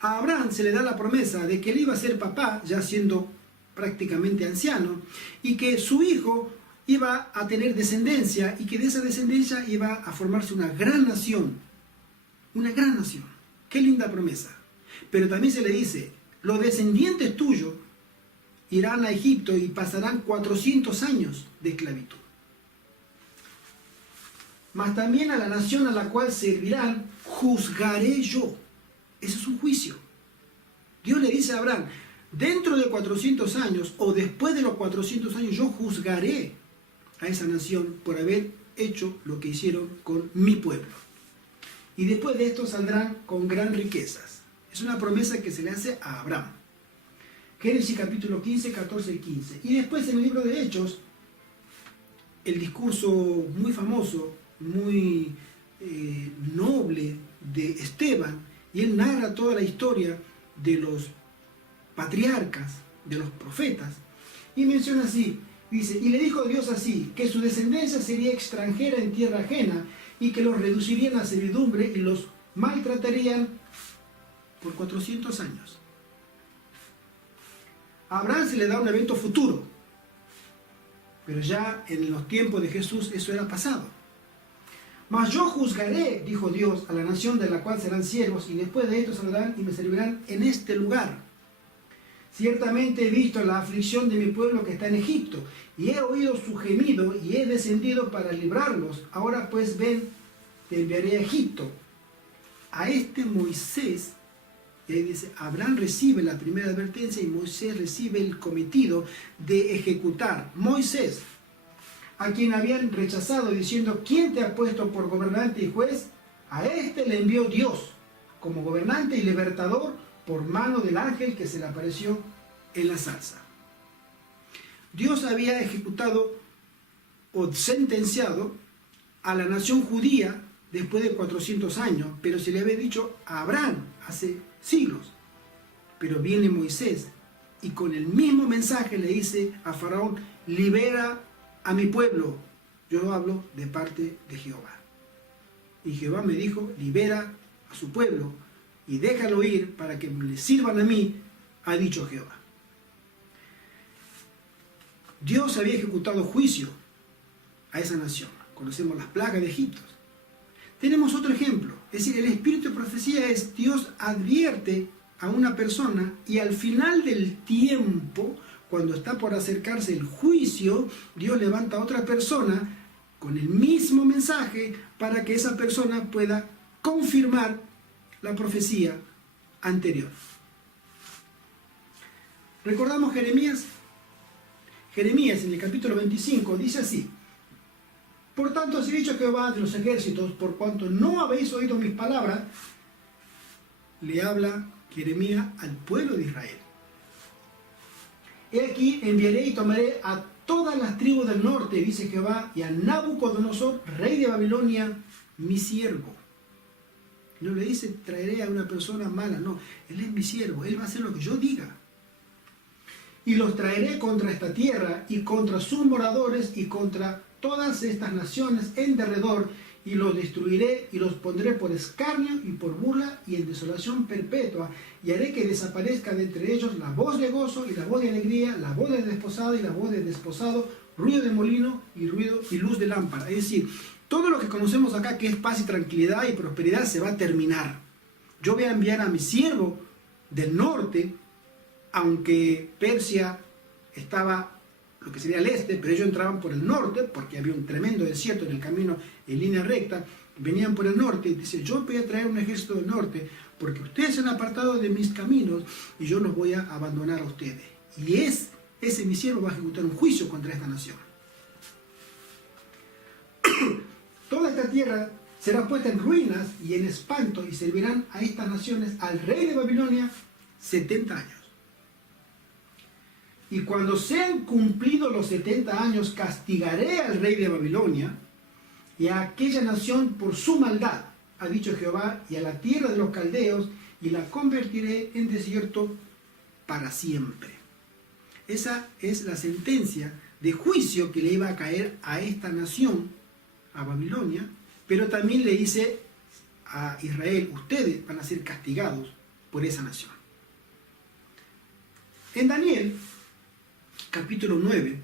A Abraham se le da la promesa de que él iba a ser papá, ya siendo prácticamente anciano, y que su hijo iba a tener descendencia, y que de esa descendencia iba a formarse una gran nación. Una gran nación. Qué linda promesa. Pero también se le dice: los descendientes tuyos irán a Egipto y pasarán 400 años de esclavitud. Mas también a la nación a la cual servirán, juzgaré yo. Eso es un juicio. Dios le dice a Abraham: dentro de 400 años, o después de los 400 años, yo juzgaré a esa nación por haber hecho lo que hicieron con mi pueblo. Y después de esto saldrán con gran riquezas. Es una promesa que se le hace a Abraham. Génesis capítulo 15, 14 y 15. Y después en el libro de Hechos, el discurso muy famoso, muy noble de Esteban, y él narra toda la historia de los patriarcas, de los profetas, y menciona así, dice: y le dijo Dios así, que su descendencia sería extranjera en tierra ajena, y que los reducirían a servidumbre y los maltratarían por 400 años. A Abraham se le da un evento futuro, pero ya en los tiempos de Jesús eso era pasado. Mas yo juzgaré, dijo Dios, a la nación de la cual serán siervos, y después de esto saldrán y me servirán en este lugar. Ciertamente he visto la aflicción de mi pueblo que está en Egipto, y he oído su gemido, y he descendido para librarlos. Ahora pues ven, te enviaré a Egipto. A este Moisés, dice, Abraham recibe la primera advertencia y Moisés recibe el cometido de ejecutar. Moisés, a quien habían rechazado diciendo: ¿quién te ha puesto por gobernante y juez? A este le envió Dios como gobernante y libertador por mano del ángel que se le apareció en la zarza. Dios había ejecutado o sentenciado a la nación judía después de 400 años, pero se le había dicho a Abraham hace siglos. Pero viene Moisés y con el mismo mensaje le dice a Faraón: libera a mi pueblo. Yo hablo de parte de Jehová. Y Jehová me dijo: libera a su pueblo y déjalo ir para que le sirvan a mí, ha dicho Jehová. Dios había ejecutado juicio a esa nación. Conocemos las plagas de Egipto. Tenemos otro ejemplo. Es decir, el espíritu de profecía es: Dios advierte a una persona y al final del tiempo, cuando está por acercarse el juicio, Dios levanta a otra persona con el mismo mensaje para que esa persona pueda confirmar la profecía anterior. Recordamos Jeremías. Jeremías en el capítulo 25 dice así: por tanto, así ha dicho Jehová de los ejércitos, por cuanto no habéis oído mis palabras, le habla Jeremías al pueblo de Israel. He aquí, enviaré y tomaré a todas las tribus del norte, dice Jehová, y a Nabucodonosor, rey de Babilonia, mi siervo. No le dice, traeré a una persona mala, no, él es mi siervo, él va a hacer lo que yo diga. Y los traeré contra esta tierra, y contra sus moradores, y contra todas estas naciones en derredor, y los destruiré y los pondré por escarnio y por burla y en desolación perpetua, y haré que desaparezca de entre ellos la voz de gozo y la voz de alegría, la voz del desposado y la voz del desposado, ruido de molino y ruido y luz de lámpara. Es decir, todo lo que conocemos acá, que es paz y tranquilidad y prosperidad, se va a terminar. Yo voy a enviar a mi siervo del norte, aunque Persia estaba lo que sería el este, pero ellos entraban por el norte, porque había un tremendo desierto en el camino en línea recta, venían por el norte, y dice, yo voy a traer un ejército del norte, porque ustedes se han apartado de mis caminos, y yo los voy a abandonar a ustedes. Y ese mi siervo va a ejecutar un juicio contra esta nación. Toda esta tierra será puesta en ruinas y en espanto, y servirán a estas naciones al rey de Babilonia 70 años. Y cuando sean cumplidos los 70 años, castigaré al rey de Babilonia y a aquella nación por su maldad, ha dicho Jehová, y a la tierra de los caldeos, y la convertiré en desierto para siempre. Esa es la sentencia de juicio que le iba a caer a esta nación, a Babilonia, pero también le dice a Israel, ustedes van a ser castigados por esa nación. En Daniel, capítulo 9,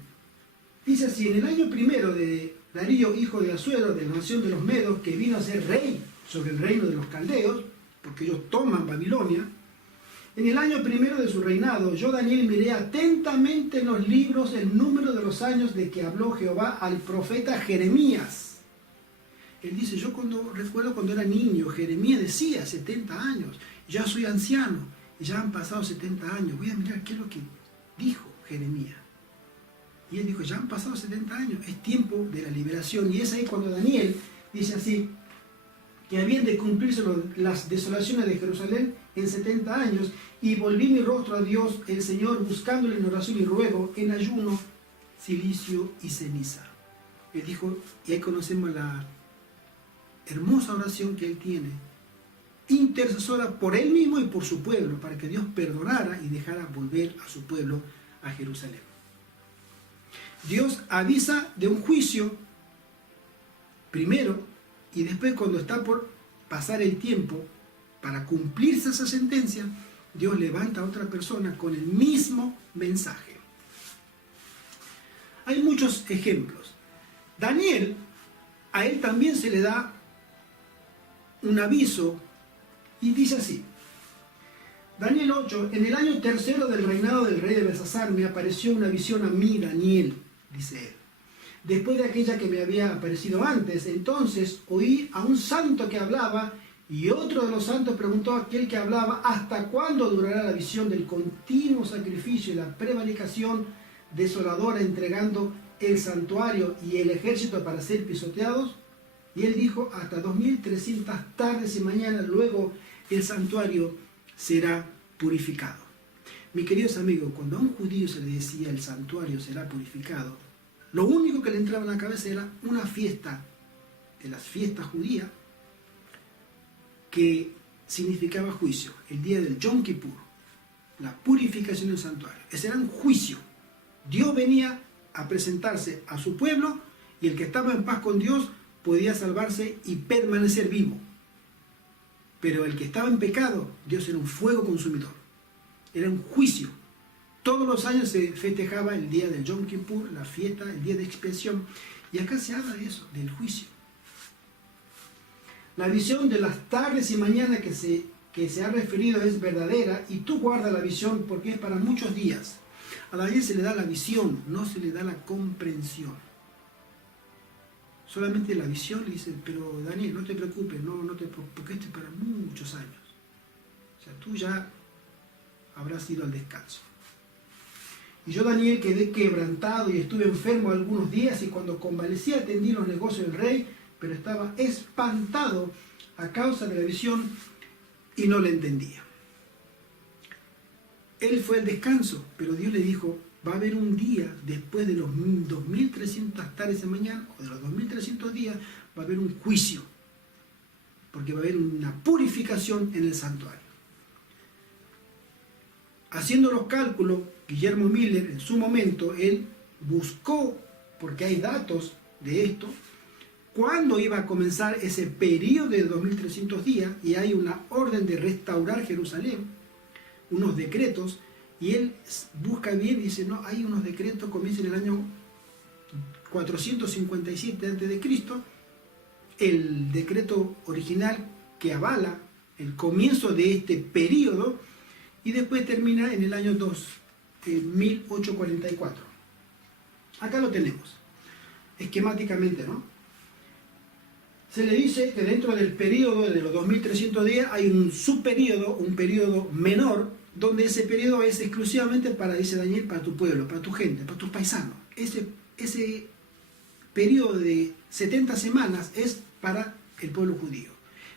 dice así: en el año primero de Darío, hijo de Asuero, de la nación de los Medos, que vino a ser rey sobre el reino de los caldeos, porque ellos toman Babilonia, en el año primero de su reinado, yo Daniel miré atentamente en los libros el número de los años de que habló Jehová al profeta Jeremías. Él dice, yo recuerdo cuando era niño, Jeremías decía 70 años, ya soy anciano, y ya han pasado 70 años, voy a mirar qué es lo que dijo Jeremías. Y él dijo, ya han pasado 70 años, es tiempo de la liberación. Y es ahí cuando Daniel dice así, que habían de cumplirse las desolaciones de Jerusalén en 70 años, y volví mi rostro a Dios, el Señor, buscándole en oración y ruego, en ayuno, cilicio y ceniza. Él dijo, y ahí conocemos la hermosa oración que él tiene, intercesora por él mismo y por su pueblo, para que Dios perdonara y dejara volver a su pueblo a Jerusalén. Dios avisa de un juicio primero, y después, cuando está por pasar el tiempo para cumplirse esa sentencia, Dios levanta a otra persona con el mismo mensaje. Hay muchos ejemplos. Daniel, a él también se le da un aviso y dice así: Daniel 8, en el año tercero del reinado del rey de Belsasar me apareció una visión a mí, Daniel, dice él, después de aquella que me había aparecido antes. Entonces oí a un santo que hablaba, y otro de los santos preguntó a aquel que hablaba, ¿hasta cuándo durará la visión del continuo sacrificio y la prevaricación desoladora, entregando el santuario y el ejército para ser pisoteados? Y él dijo, hasta 2300 tardes y mañanas, luego el santuario será purificado. Mis queridos amigos, cuando a un judío se le decía el santuario será purificado, lo único que le entraba en la cabeza era una fiesta de las fiestas judías que significaba juicio, el día del Yom Kippur, la purificación del santuario. Ese era un juicio. Dios venía a presentarse a su pueblo, y el que estaba en paz con Dios podía salvarse y permanecer vivo. Pero el que estaba en pecado, Dios era un fuego consumidor. Era un juicio. Todos los años se festejaba el día del Yom Kippur, la fiesta, el día de expiación. Y acá se habla de eso, del juicio. La visión de las tardes y mañanas que se ha referido es verdadera, y tú guarda la visión porque es para muchos días. A Daniel se le da la visión, no se le da la comprensión. Solamente la visión le dice, pero Daniel, no te preocupes, porque esto es para muchos años. O sea, tú ya habrás ido al descanso. Y yo, Daniel, quedé quebrantado y estuve enfermo algunos días, y cuando convalecí atendí los negocios del rey, pero estaba espantado a causa de la visión y no la entendía. Él fue al descanso, pero Dios le dijo, va a haber un día después de los 2300 tardes de mañana, o de los 2300 días, va a haber un juicio, porque va a haber una purificación en el santuario. Haciendo los cálculos, Guillermo Miller, en su momento, él buscó, porque hay datos de esto, cuándo iba a comenzar ese periodo de 2300 días, y hay una orden de restaurar Jerusalén, unos decretos, y él busca bien y dice, no, hay unos decretos que comienzan en el año 457 a.C., el decreto original que avala el comienzo de este periodo, y después termina en el año 1844. Acá lo tenemos, esquemáticamente, ¿no? Se le dice que dentro del periodo de los 2300 días hay un subperiodo, un periodo menor, donde ese periodo es exclusivamente para, dice Daniel, para tu pueblo, para tu gente, para tus paisanos. Ese periodo de 70 semanas es para el pueblo judío.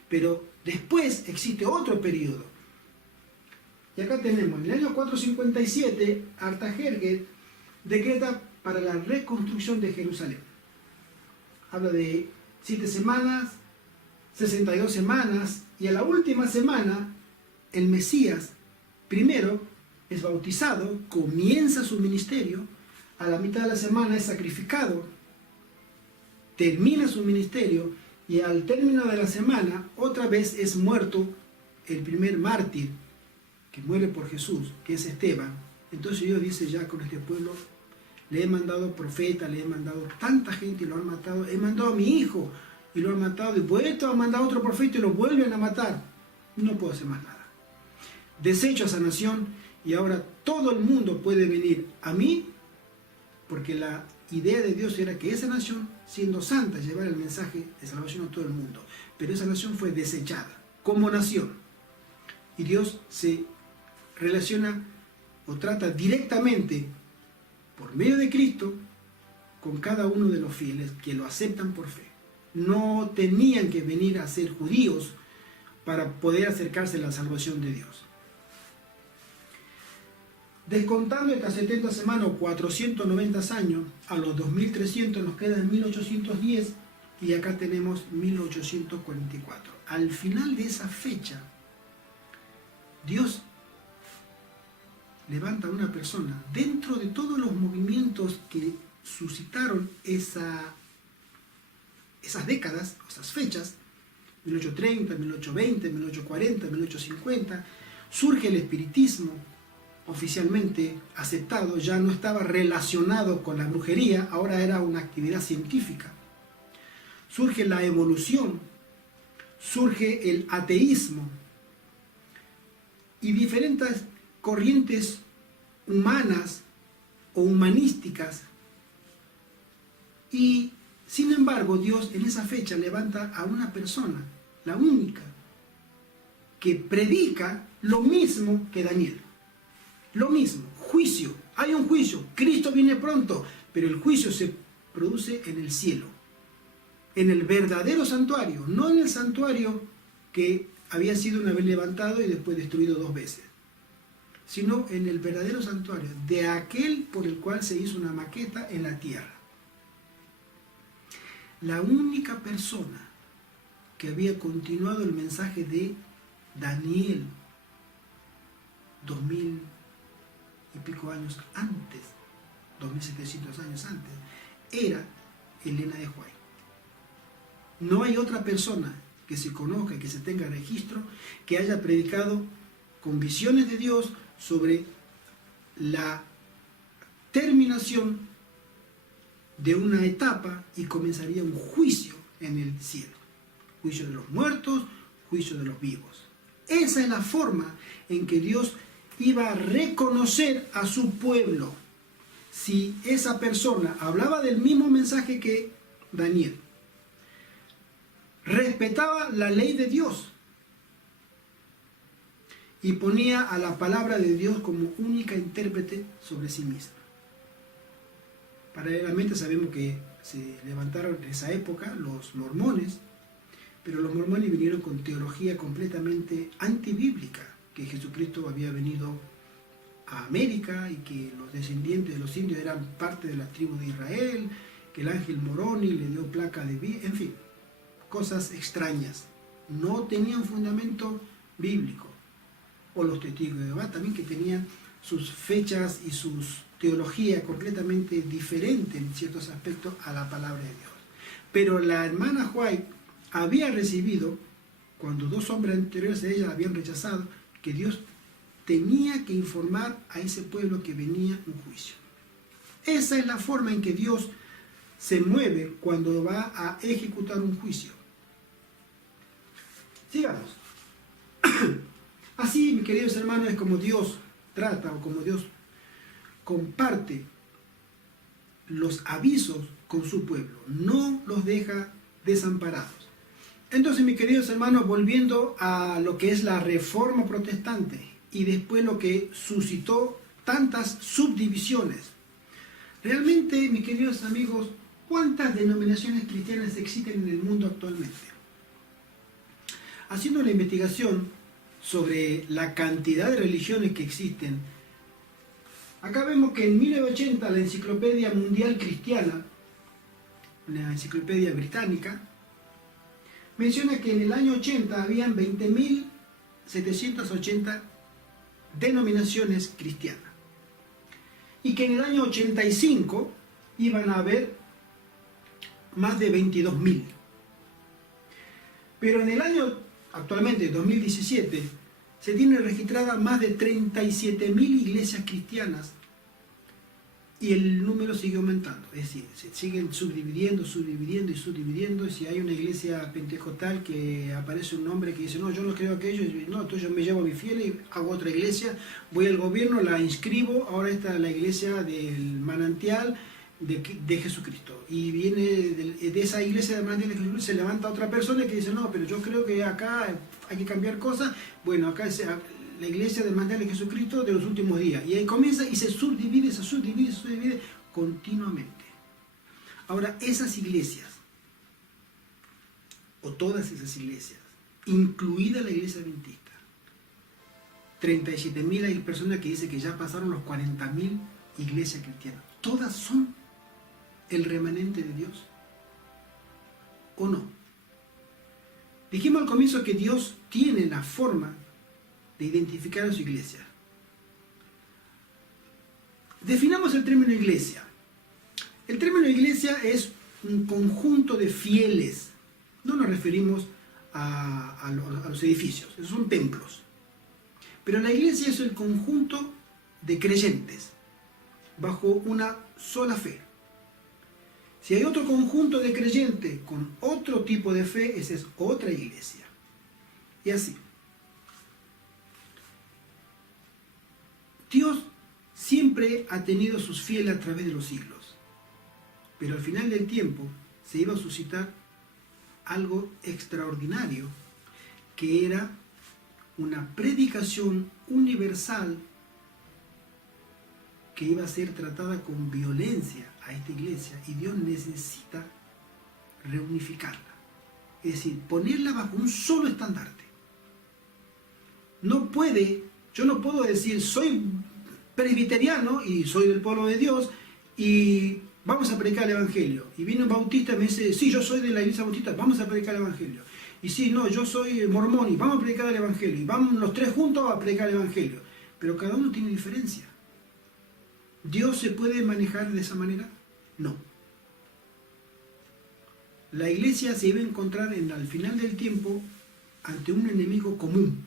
Pero después existe otro periodo. Y acá tenemos, en el año 457, Artajerjes decreta para la reconstrucción de Jerusalén. Habla de 7 semanas, 62 semanas, y a la última semana, el Mesías primero es bautizado, comienza su ministerio, a la mitad de la semana es sacrificado, termina su ministerio, y al término de la semana, otra vez es muerto el primer mártir que muere por Jesús, que es Esteban. Entonces Dios dice, ya con este pueblo le he mandado profeta, le he mandado tanta gente y lo han matado, he mandado a mi hijo y lo han matado, y vuelto a mandar a otro profeta y lo vuelven a matar. No puedo hacer más nada. Desecho a esa nación, y ahora todo el mundo puede venir a mí, porque la idea de Dios era que esa nación, siendo santa, llevara el mensaje de salvación a todo el mundo. Pero esa nación fue desechada como nación, y Dios se relaciona o trata directamente por medio de Cristo con cada uno de los fieles que lo aceptan por fe. No tenían que venir a ser judíos para poder acercarse a la salvación de Dios. Descontando estas 70 semanas o 490 años, a los 2300 nos quedan 1810, y acá tenemos 1844. Al final de esa fecha, Dios levanta a una persona dentro de todos los movimientos que suscitaron esas décadas, esas fechas, 1830, 1820, 1840, 1850, surge el espiritismo, oficialmente aceptado, ya no estaba relacionado con la brujería, ahora era una actividad científica. Surge la evolución, surge el ateísmo, y diferentes corrientes humanas o humanísticas, y sin embargo Dios en esa fecha levanta a una persona, la única, que predica lo mismo que Daniel. Lo mismo, juicio, hay un juicio, Cristo viene pronto, pero el juicio se produce en el cielo, en el verdadero santuario, no en el santuario que había sido una vez levantado y después destruido 2 veces, sino en el verdadero santuario, de aquel por el cual se hizo una maqueta en la tierra. La única persona que había continuado el mensaje de Daniel 2000 y pico años antes, 2700 años antes, era Elena de White. No hay otra persona que se conozca y que se tenga registro que haya predicado con visiones de Dios sobre la terminación de una etapa, y comenzaría un juicio en el cielo. Juicio de los muertos, juicio de los vivos. Esa es la forma en que Dios iba a reconocer a su pueblo. Si esa persona hablaba del mismo mensaje que Daniel, respetaba la ley de Dios y ponía a la palabra de Dios como única intérprete sobre sí misma. Paralelamente sabemos que se levantaron en esa época los mormones, pero los mormones vinieron con teología completamente antibíblica, que Jesucristo había venido a América y que los descendientes de los indios eran parte de la tribu de Israel, que el ángel Moroni le dio placa de vida, en fin, cosas extrañas. No tenían fundamento bíblico. O los testigos de Jehová también, que tenían sus fechas y sus teología completamente diferente en ciertos aspectos a la palabra de Dios. Pero la hermana White había recibido, cuando dos hombres anteriores a ella la habían rechazado, que Dios tenía que informar a ese pueblo que venía un juicio. Esa es la forma en que Dios se mueve cuando va a ejecutar un juicio. Sigamos. Así, mis queridos hermanos, es como Dios trata o como Dios comparte los avisos con su pueblo. No los deja desamparados. Entonces, mis queridos hermanos, volviendo a lo que es la Reforma Protestante y después lo que suscitó tantas subdivisiones. Realmente, mis queridos amigos, ¿cuántas denominaciones cristianas existen en el mundo actualmente? Haciendo una investigación sobre la cantidad de religiones que existen, acá vemos que en 1980 la Enciclopedia Mundial Cristiana, una enciclopedia británica, menciona que en el año 80 habían 20.780 denominaciones cristianas y que en el año 85 iban a haber más de 22.000. Pero en el año actualmente, 2017, se tienen registradas más de 37.000 iglesias cristianas y el número sigue aumentando. Es decir, se siguen subdividiendo. Y si hay una iglesia pentecostal que aparece un hombre que dice, no, yo no creo aquello, no, entonces yo me llevo a mi fiel y hago otra iglesia, voy al gobierno, la inscribo, ahora está la iglesia del manantial de Jesucristo. Y viene de esa iglesia del manantial de Jesucristo, se levanta otra persona que dice, no, pero yo creo que acá hay que cambiar cosas. Bueno, acá es la iglesia del manantial de Jesucristo de los últimos días. Y ahí comienza y se subdivide continuamente. Ahora, esas iglesias, o todas esas iglesias, incluida la iglesia adventista, 37.000 hay personas que dicen que ya pasaron los 40.000 iglesias cristianas. ¿Todas son el remanente de Dios? ¿O no? Dijimos al comienzo que Dios tiene la forma de identificar a su iglesia. Definamos el término iglesia. El término iglesia es un conjunto de fieles. No nos referimos a los edificios, esos son templos. Pero la iglesia es el conjunto de creyentes bajo una sola fe. Si hay otro conjunto de creyentes con otro tipo de fe, esa es otra iglesia. Y así. Dios siempre ha tenido sus fieles a través de los siglos. Pero al final del tiempo se iba a suscitar algo extraordinario, que era una predicación universal que iba a ser tratada con violencia a esta iglesia, y Dios necesita reunificarla. Es decir, ponerla bajo un solo estandarte. Yo no puedo decir, soy presbiteriano y soy del pueblo de Dios y vamos a predicar el evangelio. Y viene un bautista y me dice, sí, yo soy de la iglesia bautista, vamos a predicar el evangelio. Y sí, no, yo soy mormón y vamos a predicar el evangelio. Y vamos los tres juntos a predicar el evangelio. Pero cada uno tiene diferencia. ¿Dios se puede manejar de esa manera? No. La iglesia se iba a encontrar al final del tiempo ante un enemigo común,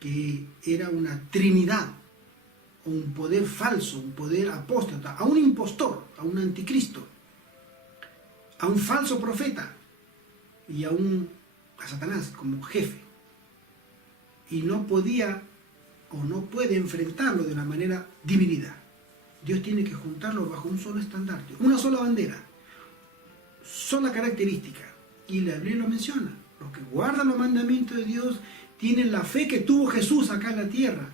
que era una trinidad, o un poder falso, un poder apóstata, a un impostor, a un anticristo, a un falso profeta y a Satanás como jefe. Y no podía o no puede enfrentarlo de una manera dividida. Dios tiene que juntarlo bajo un solo estandarte, una sola bandera, sola característica. Y la Biblia lo menciona. Los que guardan los mandamientos de Dios tienen la fe que tuvo Jesús acá en la tierra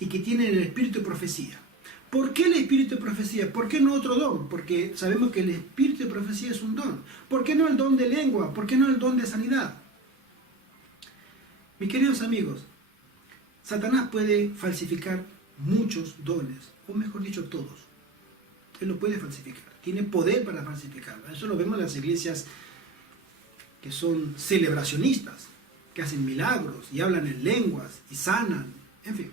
y que tienen el espíritu de profecía. ¿Por qué el espíritu de profecía? ¿Por qué no otro don? Porque sabemos que el espíritu de profecía es un don. ¿Por qué no el don de lengua? ¿Por qué no el don de sanidad? Mis queridos amigos, Satanás puede falsificar muchos dones, o mejor dicho, todos. Él lo puede falsificar, tiene poder para falsificarlo. Eso lo vemos en las iglesias que son celebracionistas, que hacen milagros y hablan en lenguas y sanan, en fin.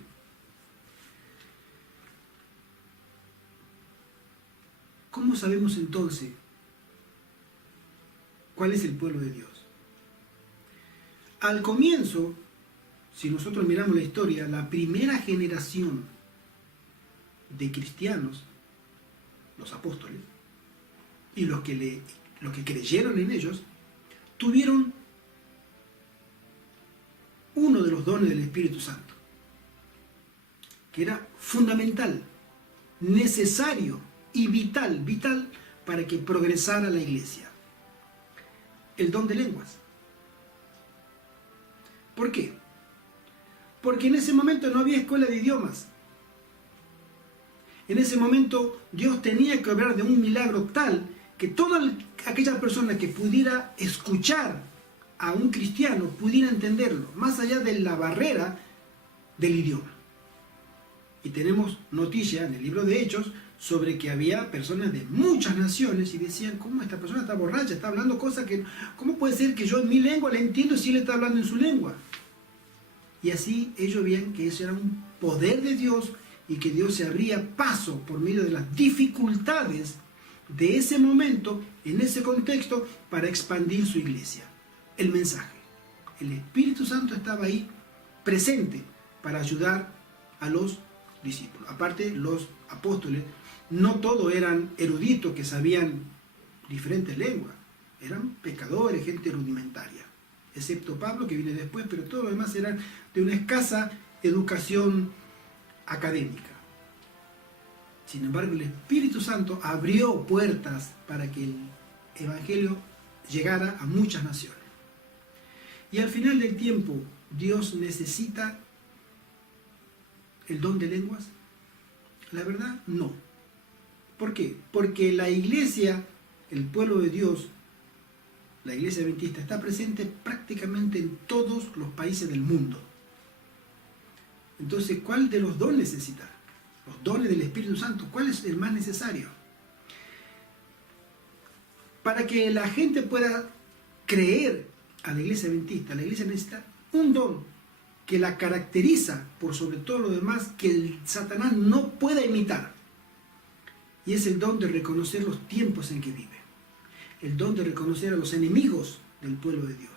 ¿Cómo sabemos entonces cuál es el pueblo de Dios? Al comienzo, si nosotros miramos la historia, la primera generación de cristianos, los apóstoles, y los que creyeron en ellos, tuvieron uno de los dones del Espíritu Santo, que era fundamental, necesario y vital para que progresara la iglesia. El don de lenguas. ¿Por qué? Porque en ese momento no había escuela de idiomas. En ese momento Dios tenía que obrar de un milagro tal que toda aquella persona que pudiera escuchar a un cristiano pudiera entenderlo, más allá de la barrera del idioma. Y tenemos noticia en el libro de Hechos sobre que había personas de muchas naciones y decían, ¿cómo esta persona está borracha? Está hablando cosas que... ¿Cómo puede ser que yo en mi lengua le entiendo si él está hablando en su lengua? Y así ellos veían que eso era un poder de Dios y que Dios se abría paso por medio de las dificultades de ese momento, en ese contexto, para expandir su iglesia. El mensaje. El Espíritu Santo estaba ahí presente para ayudar a los discípulos. Aparte, los apóstoles no todos eran eruditos que sabían diferentes lenguas. Eran pecadores, gente rudimentaria. Excepto Pablo, que viene después, pero todos los demás eran de una escasa educación académica. Sin embargo, el Espíritu Santo abrió puertas para que el Evangelio llegara a muchas naciones. Y al final del tiempo, ¿Dios necesita el don de lenguas? La verdad, no. ¿Por qué? Porque la iglesia, el pueblo de Dios, la iglesia adventista, está presente prácticamente en todos los países del mundo. Entonces, ¿cuál de los dones necesita? Los dones del Espíritu Santo, ¿cuál es el más necesario? Para que la gente pueda creer a la iglesia adventista, la iglesia necesita un don que la caracteriza por sobre todo lo demás, que el Satanás no pueda imitar. Y es el don de reconocer los tiempos en que vive. El don de reconocer a los enemigos del pueblo de Dios.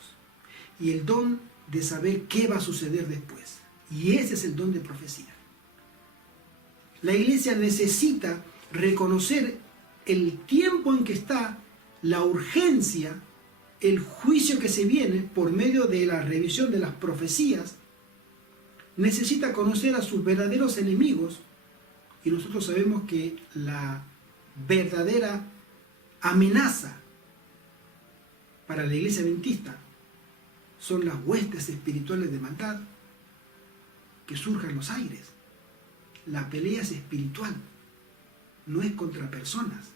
Y el don de saber qué va a suceder después. Y ese es el don de profecía. La iglesia necesita reconocer el tiempo en que está, la urgencia, el juicio que se viene por medio de la revisión de las profecías. Necesita conocer a sus verdaderos enemigos. Y nosotros sabemos que la verdadera amenaza para la iglesia adventista son las huestes espirituales de maldad que surjan en los aires. La pelea es espiritual, no es contra personas.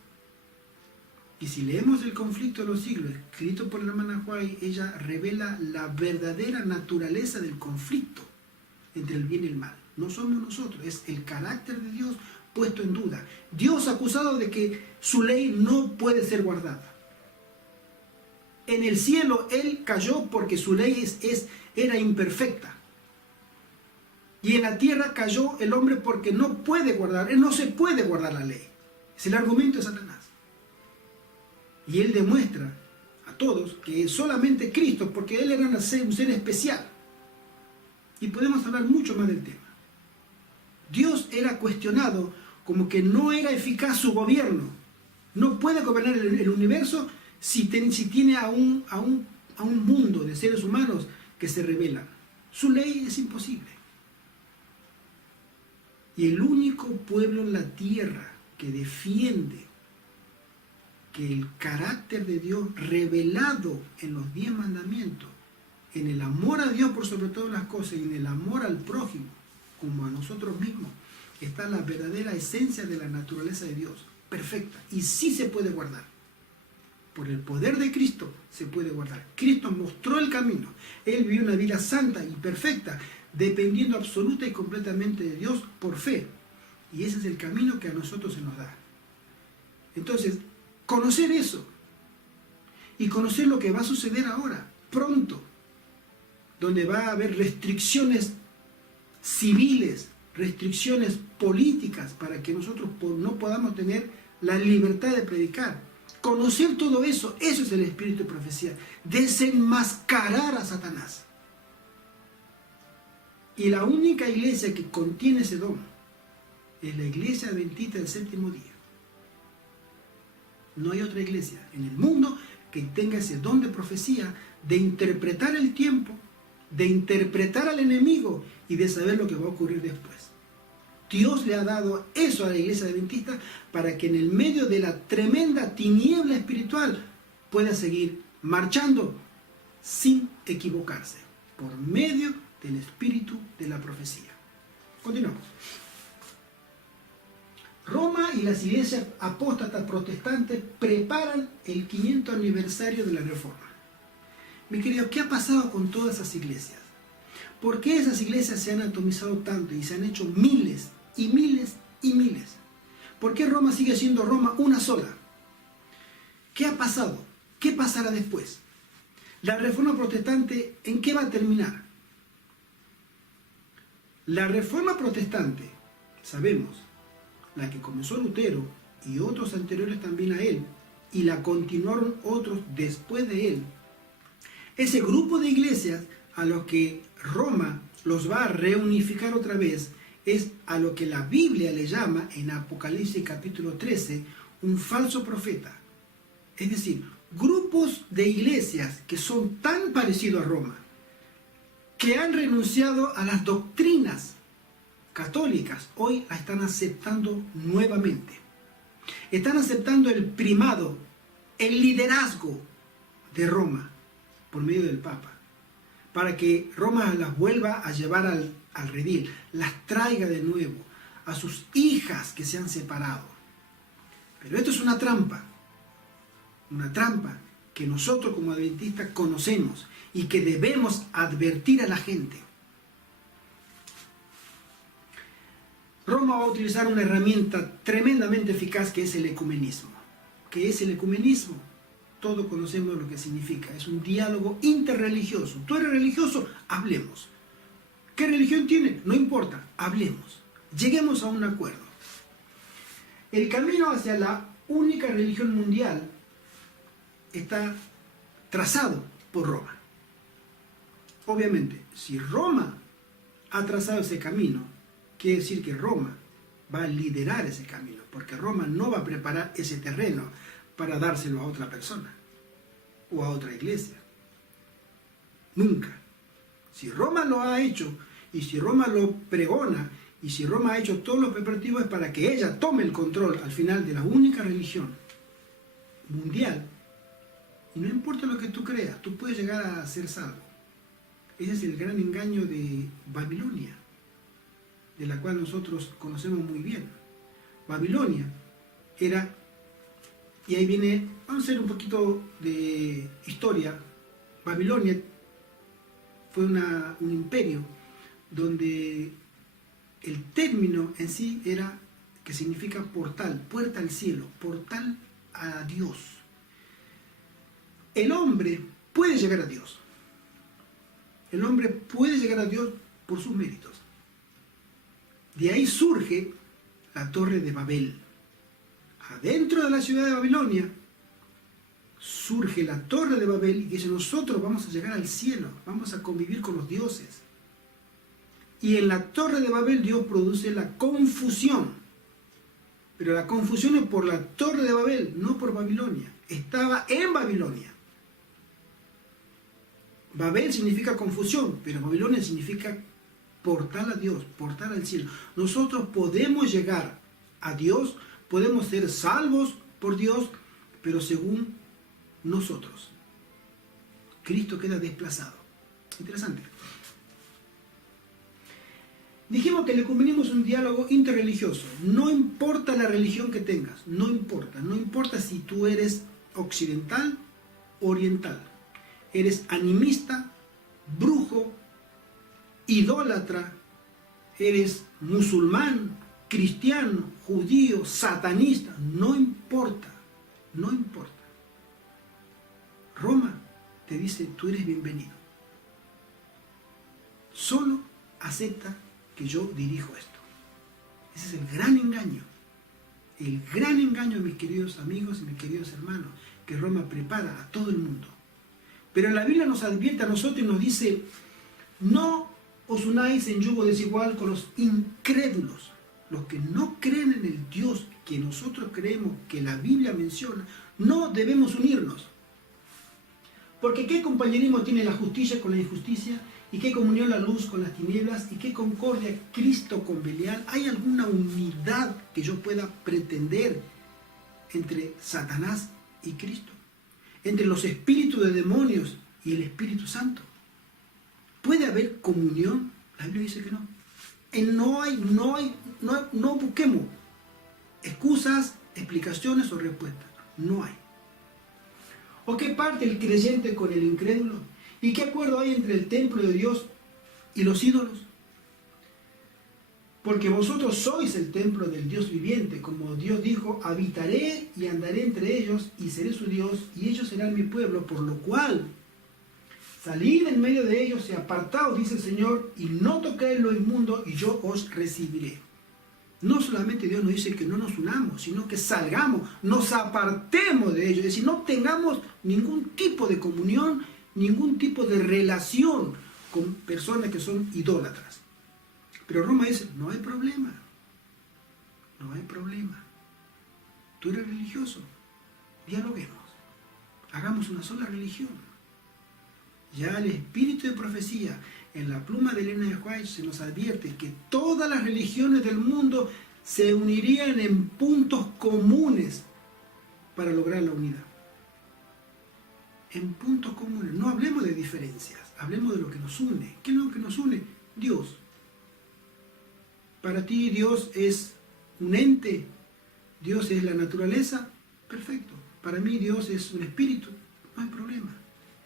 Y si leemos el conflicto de los siglos, escrito por la hermana White, ella revela la verdadera naturaleza del conflicto entre el bien y el mal. No somos nosotros, es el carácter de Dios puesto en duda. Dios acusado de que su ley no puede ser guardada. En el cielo Él cayó porque su ley era imperfecta. Y en la tierra cayó el hombre porque no puede guardar, no se puede guardar la ley. Es el argumento de Satanás. Y Él demuestra a todos que solamente Cristo, porque Él era un ser especial. Y podemos hablar mucho más del tema. Dios era cuestionado como que no era eficaz su gobierno. No puede gobernar el universo si tiene a un mundo de seres humanos que se rebelan. Su ley es imposible. Y el único pueblo en la tierra que defiende que el carácter de Dios revelado en los 10 mandamientos, en el amor a Dios por sobre todas las cosas y en el amor al prójimo como a nosotros mismos, está la verdadera esencia de la naturaleza de Dios, perfecta, y sí se puede guardar. Por el poder de Cristo se puede guardar. Cristo mostró el camino. Él vivió una vida santa y perfecta, dependiendo absoluta y completamente de Dios por fe. Y ese es el camino que a nosotros se nos da. Entonces, conocer eso y conocer lo que va a suceder ahora, pronto, donde va a haber restricciones civiles, restricciones políticas para que nosotros no podamos tener la libertad de predicar. Conocer todo eso, eso es el espíritu de profecía, desenmascarar a Satanás. Y la única iglesia que contiene ese don es la iglesia adventista del séptimo día. No hay otra iglesia en el mundo que tenga ese don de profecía, de interpretar el tiempo, de interpretar al enemigo y de saber lo que va a ocurrir después. Dios le ha dado eso a la iglesia adventista para que en el medio de la tremenda tiniebla espiritual pueda seguir marchando sin equivocarse, por medio del espíritu de la profecía. Continuamos. Roma y las iglesias apóstatas protestantes preparan el 500 aniversario de la Reforma. Mi querido, ¿qué ha pasado con todas esas iglesias? ¿Por qué esas iglesias se han atomizado tanto y se han hecho miles y miles y miles? ¿Por qué Roma sigue siendo Roma una sola? ¿Qué ha pasado? ¿Qué pasará después? La Reforma protestante, ¿en qué va a terminar? La Reforma protestante, sabemos, la que comenzó Lutero y otros anteriores también a él, y la continuaron otros después de él, ese grupo de iglesias a los que Roma los va a reunificar otra vez es a lo que la Biblia le llama en Apocalipsis capítulo 13 un falso profeta. Es decir, grupos de iglesias que son tan parecidos a Roma, que han renunciado a las doctrinas católicas, hoy la están aceptando nuevamente. Están aceptando el primado, el liderazgo de Roma por medio del Papa, para que Roma las vuelva a llevar al redil, las traiga de nuevo a sus hijas que se han separado. Pero esto es una trampa que nosotros como adventistas conocemos y que debemos advertir a la gente. Roma va a utilizar una herramienta tremendamente eficaz que es el ecumenismo. ¿Qué es el ecumenismo? Todos conocemos lo que significa. Es un diálogo interreligioso. ¿Tú eres religioso? Hablemos. ¿Qué religión tienes? No importa. Hablemos. Lleguemos a un acuerdo. El camino hacia la única religión mundial está trazado por Roma. Obviamente, si Roma ha trazado ese camino, quiere decir que Roma va a liderar ese camino, porque Roma no va a preparar ese terreno para dárselo a otra persona o a otra iglesia. Nunca. Si Roma lo ha hecho, y si Roma lo pregona, y si Roma ha hecho todos los preparativos para que ella tome el control al final de la única religión mundial, y no importa lo que tú creas, tú puedes llegar a ser salvo. Ese es el gran engaño de Babilonia, de la cual nosotros conocemos muy bien. Babilonia era, y ahí viene, vamos a hacer un poquito de historia. Babilonia fue un imperio donde el término en sí era, que significa portal, puerta al cielo, portal a Dios. El hombre puede llegar a Dios. El hombre puede llegar a Dios por sus méritos. De ahí surge la Torre de Babel. Adentro de la ciudad de Babilonia surge la Torre de Babel y dice: nosotros vamos a llegar al cielo, vamos a convivir con los dioses. Y en la Torre de Babel Dios produce la confusión. Pero la confusión es por la Torre de Babel, no por Babilonia. Estaba en Babilonia. Babel significa confusión, pero Babilonia significa portal a Dios, portal al cielo. Nosotros podemos llegar a Dios, podemos ser salvos por Dios, pero según nosotros. Cristo queda desplazado. Interesante. Dijimos que el ecumenismo es un diálogo interreligioso. No importa la religión que tengas, no importa. No importa si tú eres occidental o oriental. Eres animista, brujo, idólatra, eres musulmán, cristiano, judío, satanista. No importa, no importa. Roma te dice, tú eres bienvenido. Solo acepta que yo dirijo esto. Ese es el gran engaño. El gran engaño, mis queridos amigos y mis queridos hermanos, que Roma prepara a todo el mundo. Pero la Biblia nos advierte a nosotros y nos dice, no os unáis en yugo desigual con los incrédulos, los que no creen en el Dios que nosotros creemos, que la Biblia menciona. No debemos unirnos. Porque ¿qué compañerismo tiene la justicia con la injusticia? ¿Y qué comunión la luz con las tinieblas? ¿Y qué concordia Cristo con Belial? ¿Hay alguna unidad que yo pueda pretender entre Satanás y Cristo? ¿Entre los espíritus de demonios y el Espíritu Santo? ¿Puede haber comunión? La Biblia dice que no. No busquemos excusas, explicaciones o respuestas. No hay. ¿O qué parte el creyente con el incrédulo? ¿Y qué acuerdo hay entre el templo de Dios y los ídolos? Porque vosotros sois el templo del Dios viviente, como Dios dijo, habitaré y andaré entre ellos y seré su Dios y ellos serán mi pueblo, por lo cual salid en medio de ellos y apartaos, dice el Señor, y no toquéis lo inmundo y yo os recibiré. No solamente Dios nos dice que no nos unamos, sino que salgamos, nos apartemos de ellos, es decir, no tengamos ningún tipo de comunión, ningún tipo de relación con personas que son idólatras. Pero Roma dice, no hay problema, no hay problema. Tú eres religioso, dialoguemos, hagamos una sola religión. Ya el espíritu de profecía en la pluma de Elena de White se nos advierte que todas las religiones del mundo se unirían en puntos comunes para lograr la unidad. En puntos comunes. No hablemos de diferencias, hablemos de lo que nos une. ¿Qué es lo que nos une? Dios. Para ti Dios es un ente, Dios es la naturaleza, perfecto. Para mí Dios es un espíritu, no hay problema.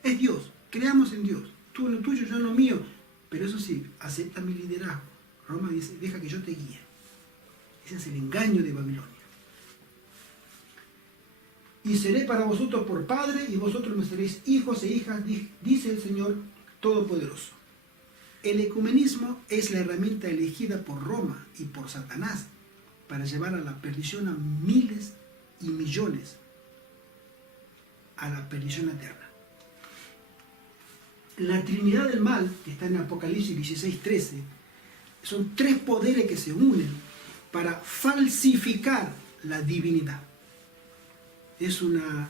Es Dios, creamos en Dios. Tú en lo tuyo, yo en lo mío. Pero eso sí, acepta mi liderazgo. Roma dice, deja que yo te guíe. Ese es el engaño de Babilonia. Y seré para vosotros por padre, y vosotros me seréis hijos e hijas, dice el Señor Todopoderoso. El ecumenismo es la herramienta elegida por Roma y por Satanás para llevar a la perdición a miles y millones, a la perdición eterna. La Trinidad del mal, que está en Apocalipsis 16:13, son tres poderes que se unen para falsificar la divinidad. Es una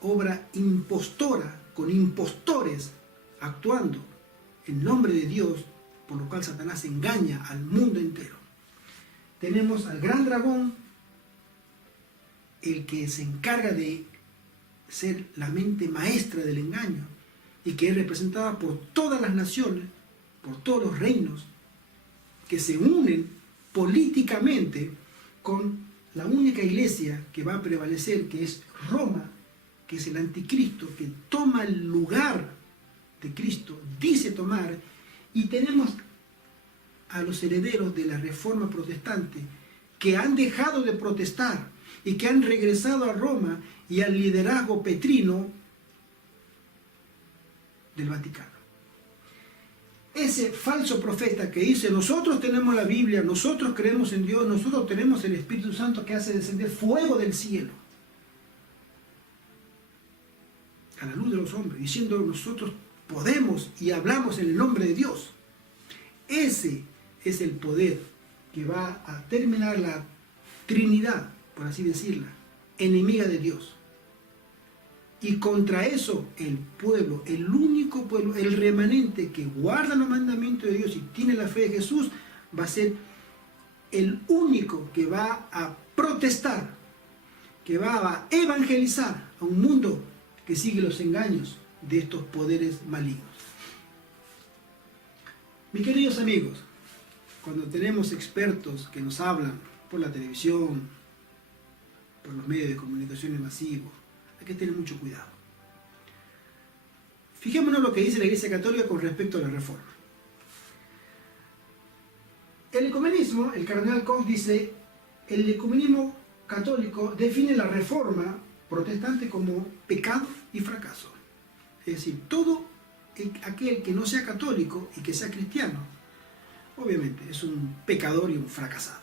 obra impostora, con impostores actuando en nombre de Dios, por lo cual Satanás engaña al mundo entero. Tenemos al gran dragón, el que se encarga de ser la mente maestra del engaño, y que es representada por todas las naciones, por todos los reinos, que se unen políticamente con la única iglesia que va a prevalecer, que es Roma, que es el anticristo, que toma el lugar de Cristo, dice tomar, y tenemos a los herederos de la Reforma Protestante, que han dejado de protestar y que han regresado a Roma y al liderazgo petrino del Vaticano. Ese falso profeta que dice, nosotros tenemos la Biblia, nosotros creemos en Dios, nosotros tenemos el Espíritu Santo que hace descender fuego del cielo a la luz de los hombres, diciendo nosotros podemos y hablamos en el nombre de Dios. Ese es el poder que va a terminar la Trinidad, por así decirla, enemiga de Dios. Y contra eso el pueblo, el único pueblo, el remanente que guarda los mandamientos de Dios y tiene la fe de Jesús, va a ser el único que va a protestar, que va a evangelizar a un mundo que sigue los engaños de estos poderes malignos. Mis queridos amigos, cuando tenemos expertos que nos hablan por la televisión, por los medios de comunicación masivos, hay que tener mucho cuidado. Fijémonos lo que dice la Iglesia Católica con respecto a la Reforma. El ecumenismo, el cardenal Koch dice, el ecumenismo católico define la Reforma protestante como pecado y fracaso. Es decir, todo aquel que no sea católico y que sea cristiano, obviamente es un pecador y un fracasado.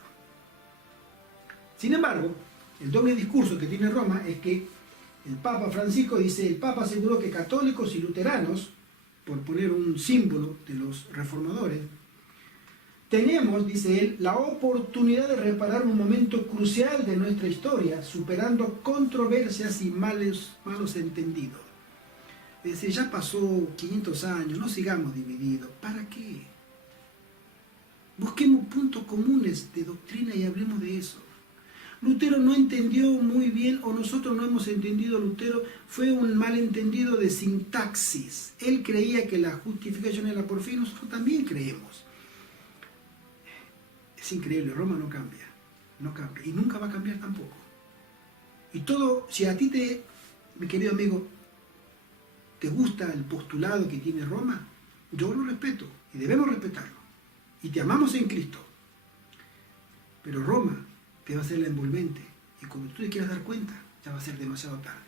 Sin embargo, el doble discurso que tiene Roma es que el Papa Francisco dice, el Papa aseguró que católicos y luteranos, por poner un símbolo de los reformadores, tenemos, dice él, la oportunidad de reparar un momento crucial de nuestra historia, superando controversias y malos entendidos. Es decir, ya pasó 500 años, no sigamos divididos. ¿Para qué? Busquemos puntos comunes de doctrina y hablemos de eso. Lutero no entendió muy bien, o nosotros no hemos entendido Lutero, fue un malentendido de sintaxis. Él creía que la justificación era por fe, y nosotros también creemos. Es increíble, Roma no cambia, y nunca va a cambiar tampoco. Y todo, si a ti mi querido amigo, te gusta el postulado que tiene Roma, yo lo respeto, y debemos respetarlo, y te amamos en Cristo. Pero Roma te va a hacer la envolvente, y cuando tú te quieras dar cuenta, ya va a ser demasiado tarde,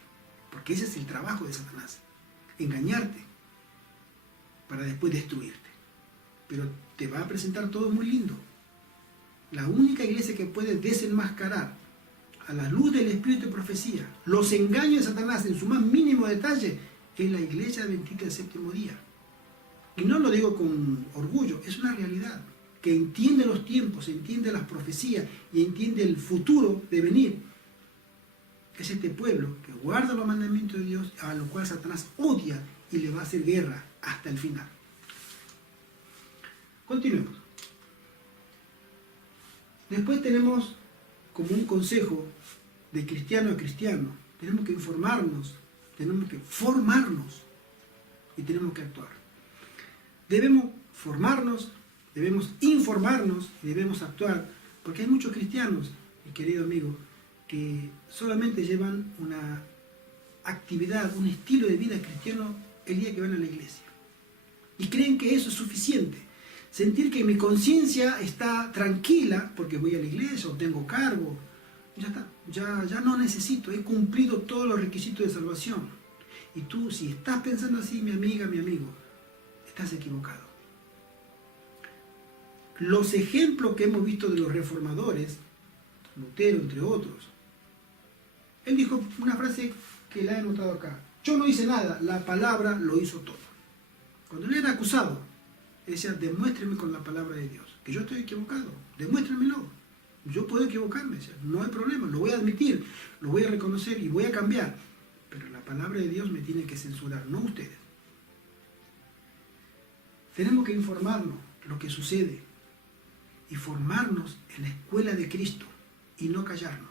porque ese es el trabajo de Satanás, engañarte, para después destruirte. Pero te va a presentar todo muy lindo. La única iglesia que puede desenmascarar a la luz del Espíritu de profecía los engaños de Satanás en su más mínimo detalle es la iglesia adventista del séptimo día. Y no lo digo con orgullo, es una realidad, que entiende los tiempos, entiende las profecías y entiende el futuro de venir. Es este pueblo que guarda los mandamientos de Dios, a lo cual Satanás odia y le va a hacer guerra hasta el final. Continuemos. Después tenemos como un consejo de cristiano a cristiano, tenemos que informarnos, tenemos que formarnos y tenemos que actuar. Debemos formarnos, debemos informarnos y debemos actuar, porque hay muchos cristianos, mi querido amigo, que solamente llevan una actividad, un estilo de vida cristiano el día que van a la iglesia. Y creen que eso es suficiente. Sentir que mi conciencia está tranquila porque voy a la iglesia o tengo cargo, ya está, ya no necesito, he cumplido todos los requisitos de salvación. Y tú, si estás pensando así, mi amiga, mi amigo, estás equivocado. Los ejemplos que hemos visto de los reformadores, Lutero entre otros, él dijo una frase que la he anotado acá: yo no hice nada, la palabra lo hizo todo. Cuando él era acusado, él decía, demuéstreme con la palabra de Dios que yo estoy equivocado, demuéstrenmelo. Yo puedo equivocarme, decía, no hay problema, lo voy a admitir, lo voy a reconocer y voy a cambiar, pero la palabra de Dios me tiene que censurar, no ustedes. Tenemos que informarnos lo que sucede y formarnos en la escuela de Cristo y no callarnos.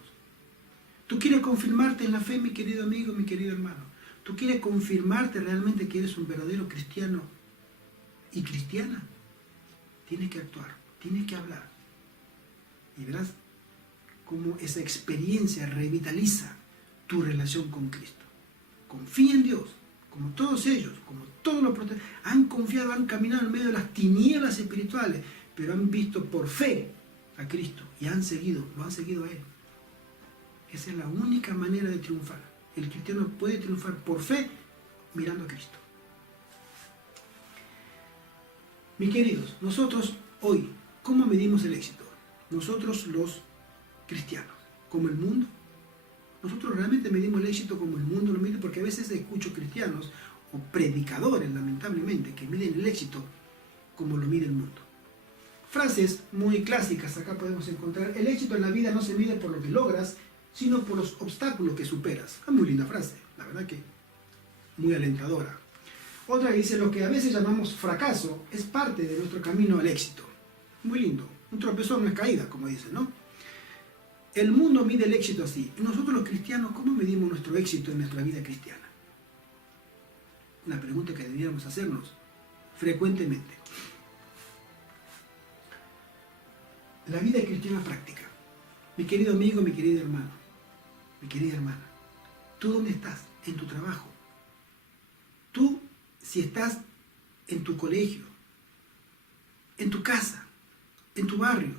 ¿Tú quieres confirmarte en la fe, mi querido amigo, mi querido hermano? ¿Tú quieres confirmarte realmente que eres un verdadero cristiano y cristiana? Tienes que actuar, tienes que hablar. Y verás cómo esa experiencia revitaliza tu relación con Cristo. Confía en Dios, como todos ellos, como todos los protestantes, han confiado, han caminado en medio de las tinieblas espirituales, pero han visto por fe a Cristo y lo han seguido a Él. Esa es la única manera de triunfar. El cristiano puede triunfar por fe mirando a Cristo. Mis queridos, nosotros hoy, ¿cómo medimos el éxito? Nosotros los cristianos, como el mundo. Nosotros realmente medimos el éxito como el mundo lo mide, porque a veces escucho cristianos o predicadores, lamentablemente, que miden el éxito como lo mide el mundo. Frases muy clásicas acá podemos encontrar: el éxito en la vida no se mide por lo que logras, sino por los obstáculos que superas. Es muy linda frase, la verdad que muy alentadora. Otra que dice: lo que a veces llamamos fracaso es parte de nuestro camino al éxito. Muy lindo. Un tropezón no es caída, como dicen, ¿no? El mundo mide el éxito así. Y nosotros los cristianos, ¿cómo medimos nuestro éxito en nuestra vida cristiana? Una pregunta que deberíamos hacernos frecuentemente. la vida cristiana práctica. Mi querido amigo, mi querido hermano, mi querida hermana, ¿tú dónde estás? En tu trabajo. Tú, si estás en tu colegio, en tu casa, en tu barrio,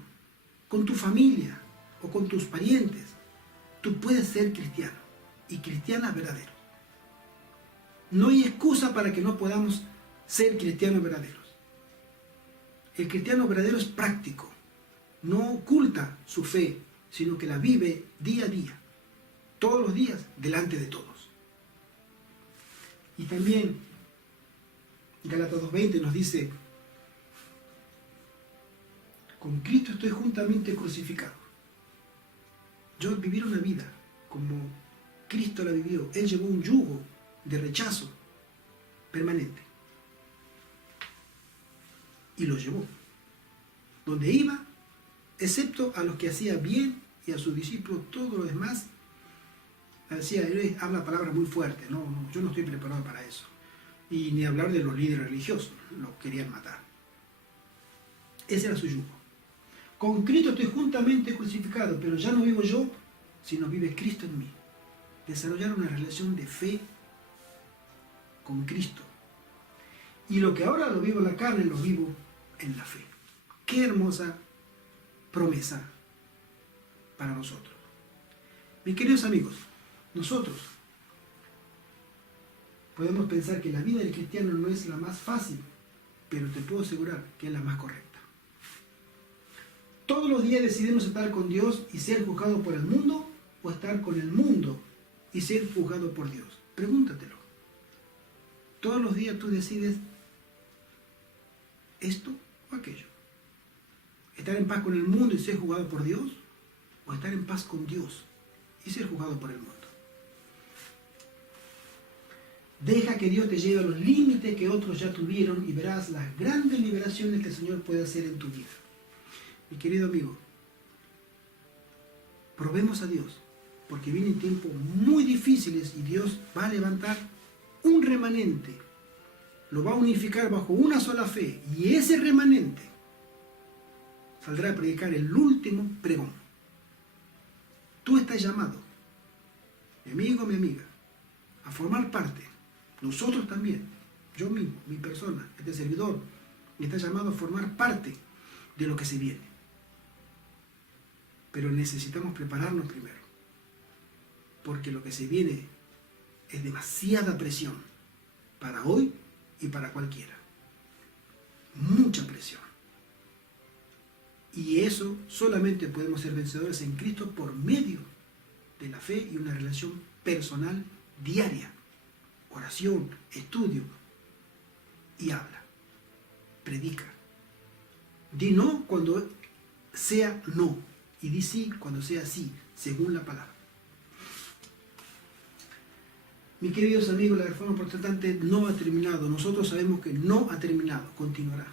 con tu familia o con tus parientes, tú puedes ser cristiano y cristiana verdadero. No hay excusa para que no podamos ser cristianos verdaderos. El cristiano verdadero es práctico, no oculta su fe, sino que la vive día a día, todos los días, delante de todos. Y también Gálatas 2:20 nos dice: con Cristo estoy juntamente crucificado. Yo vivir una vida como Cristo la vivió. Él llevó un yugo de rechazo permanente. Y lo llevó. Donde iba, excepto a los que hacía bien y a sus discípulos, todos los demás, decía, él habla palabras muy fuertes. No, yo no estoy preparado para eso. Y ni hablar de los líderes religiosos, los querían matar. Ese era su yugo. Con Cristo estoy juntamente crucificado, pero ya no vivo yo, sino vive Cristo en mí. Desarrollar una relación de fe con Cristo. Y lo que ahora lo vivo en la carne, lo vivo en la fe. Qué hermosa promesa para nosotros. Mis queridos amigos, nosotros podemos pensar que la vida del cristiano no es la más fácil, pero te puedo asegurar que es la más correcta. Todos los días decidimos estar con Dios y ser juzgados por el mundo, o estar con el mundo y ser juzgado por Dios. Pregúntatelo. Todos los días tú decides esto o aquello. Estar en paz con el mundo y ser juzgado por Dios, o estar en paz con Dios y ser juzgado por el mundo. Deja que Dios te lleve a los límites que otros ya tuvieron y verás las grandes liberaciones que el Señor puede hacer en tu vida. Mi querido amigo, probemos a Dios, porque vienen tiempos muy difíciles y Dios va a levantar un remanente, lo va a unificar bajo una sola fe, y ese remanente saldrá a predicar el último pregón. Tú estás llamado, mi amigo, mi amiga, a formar parte. Nosotros también, yo mismo, mi persona, este servidor, está llamado a formar parte de lo que se viene. Pero necesitamos prepararnos primero, porque lo que se viene es demasiada presión para hoy y para cualquiera. Mucha presión. Y eso solamente podemos ser vencedores en Cristo por medio de la fe y una relación personal diaria. Oración, estudio y habla. Predica. Di no cuando sea no, y di sí cuando sea sí, según la palabra. Mis queridos amigos, la Reforma Protestante no ha terminado. Nosotros sabemos que no ha terminado, continuará.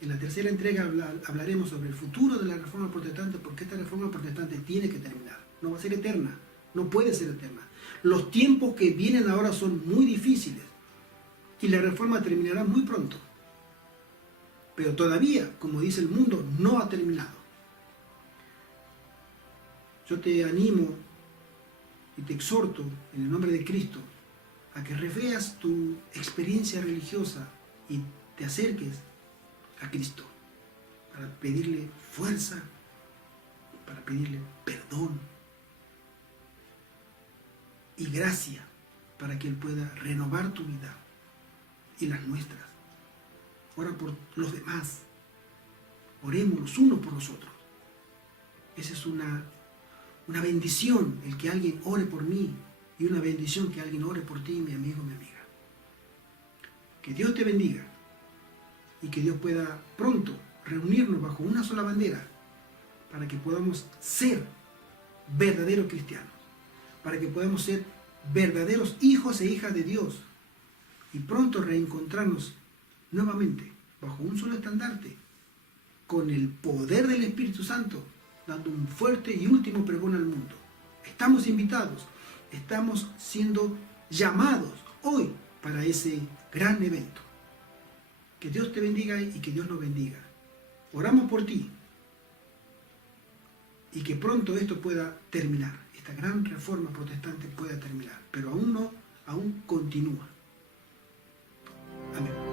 En la tercera entrega hablaremos sobre el futuro de la Reforma Protestante, porque esta Reforma Protestante tiene que terminar. No va a ser eterna, no puede ser eterna. Los tiempos que vienen ahora son muy difíciles y la Reforma terminará muy pronto. Pero todavía, como dice el mundo, no ha terminado. Yo te animo y te exhorto en el nombre de Cristo a que reveas tu experiencia religiosa y te acerques a Cristo para pedirle fuerza, para pedirle perdón y gracia para que Él pueda renovar tu vida y las nuestras. Ora por los demás. Oremos los unos por los otros. Esa es una bendición, el que alguien ore por mí, y una bendición que alguien ore por ti, mi amigo, mi amiga. Que Dios te bendiga y que Dios pueda pronto reunirnos bajo una sola bandera para que podamos ser verdaderos cristianos, para que podamos ser verdaderos hijos e hijas de Dios y pronto reencontrarnos nuevamente bajo un solo estandarte, con el poder del Espíritu Santo, dando un fuerte y último pregón al mundo. Estamos invitados, estamos siendo llamados hoy para ese gran evento. Que Dios te bendiga y que Dios nos bendiga. Oramos por ti y que pronto esto pueda terminar, esta gran reforma protestante pueda terminar, pero aún no, aún continúa. Amén.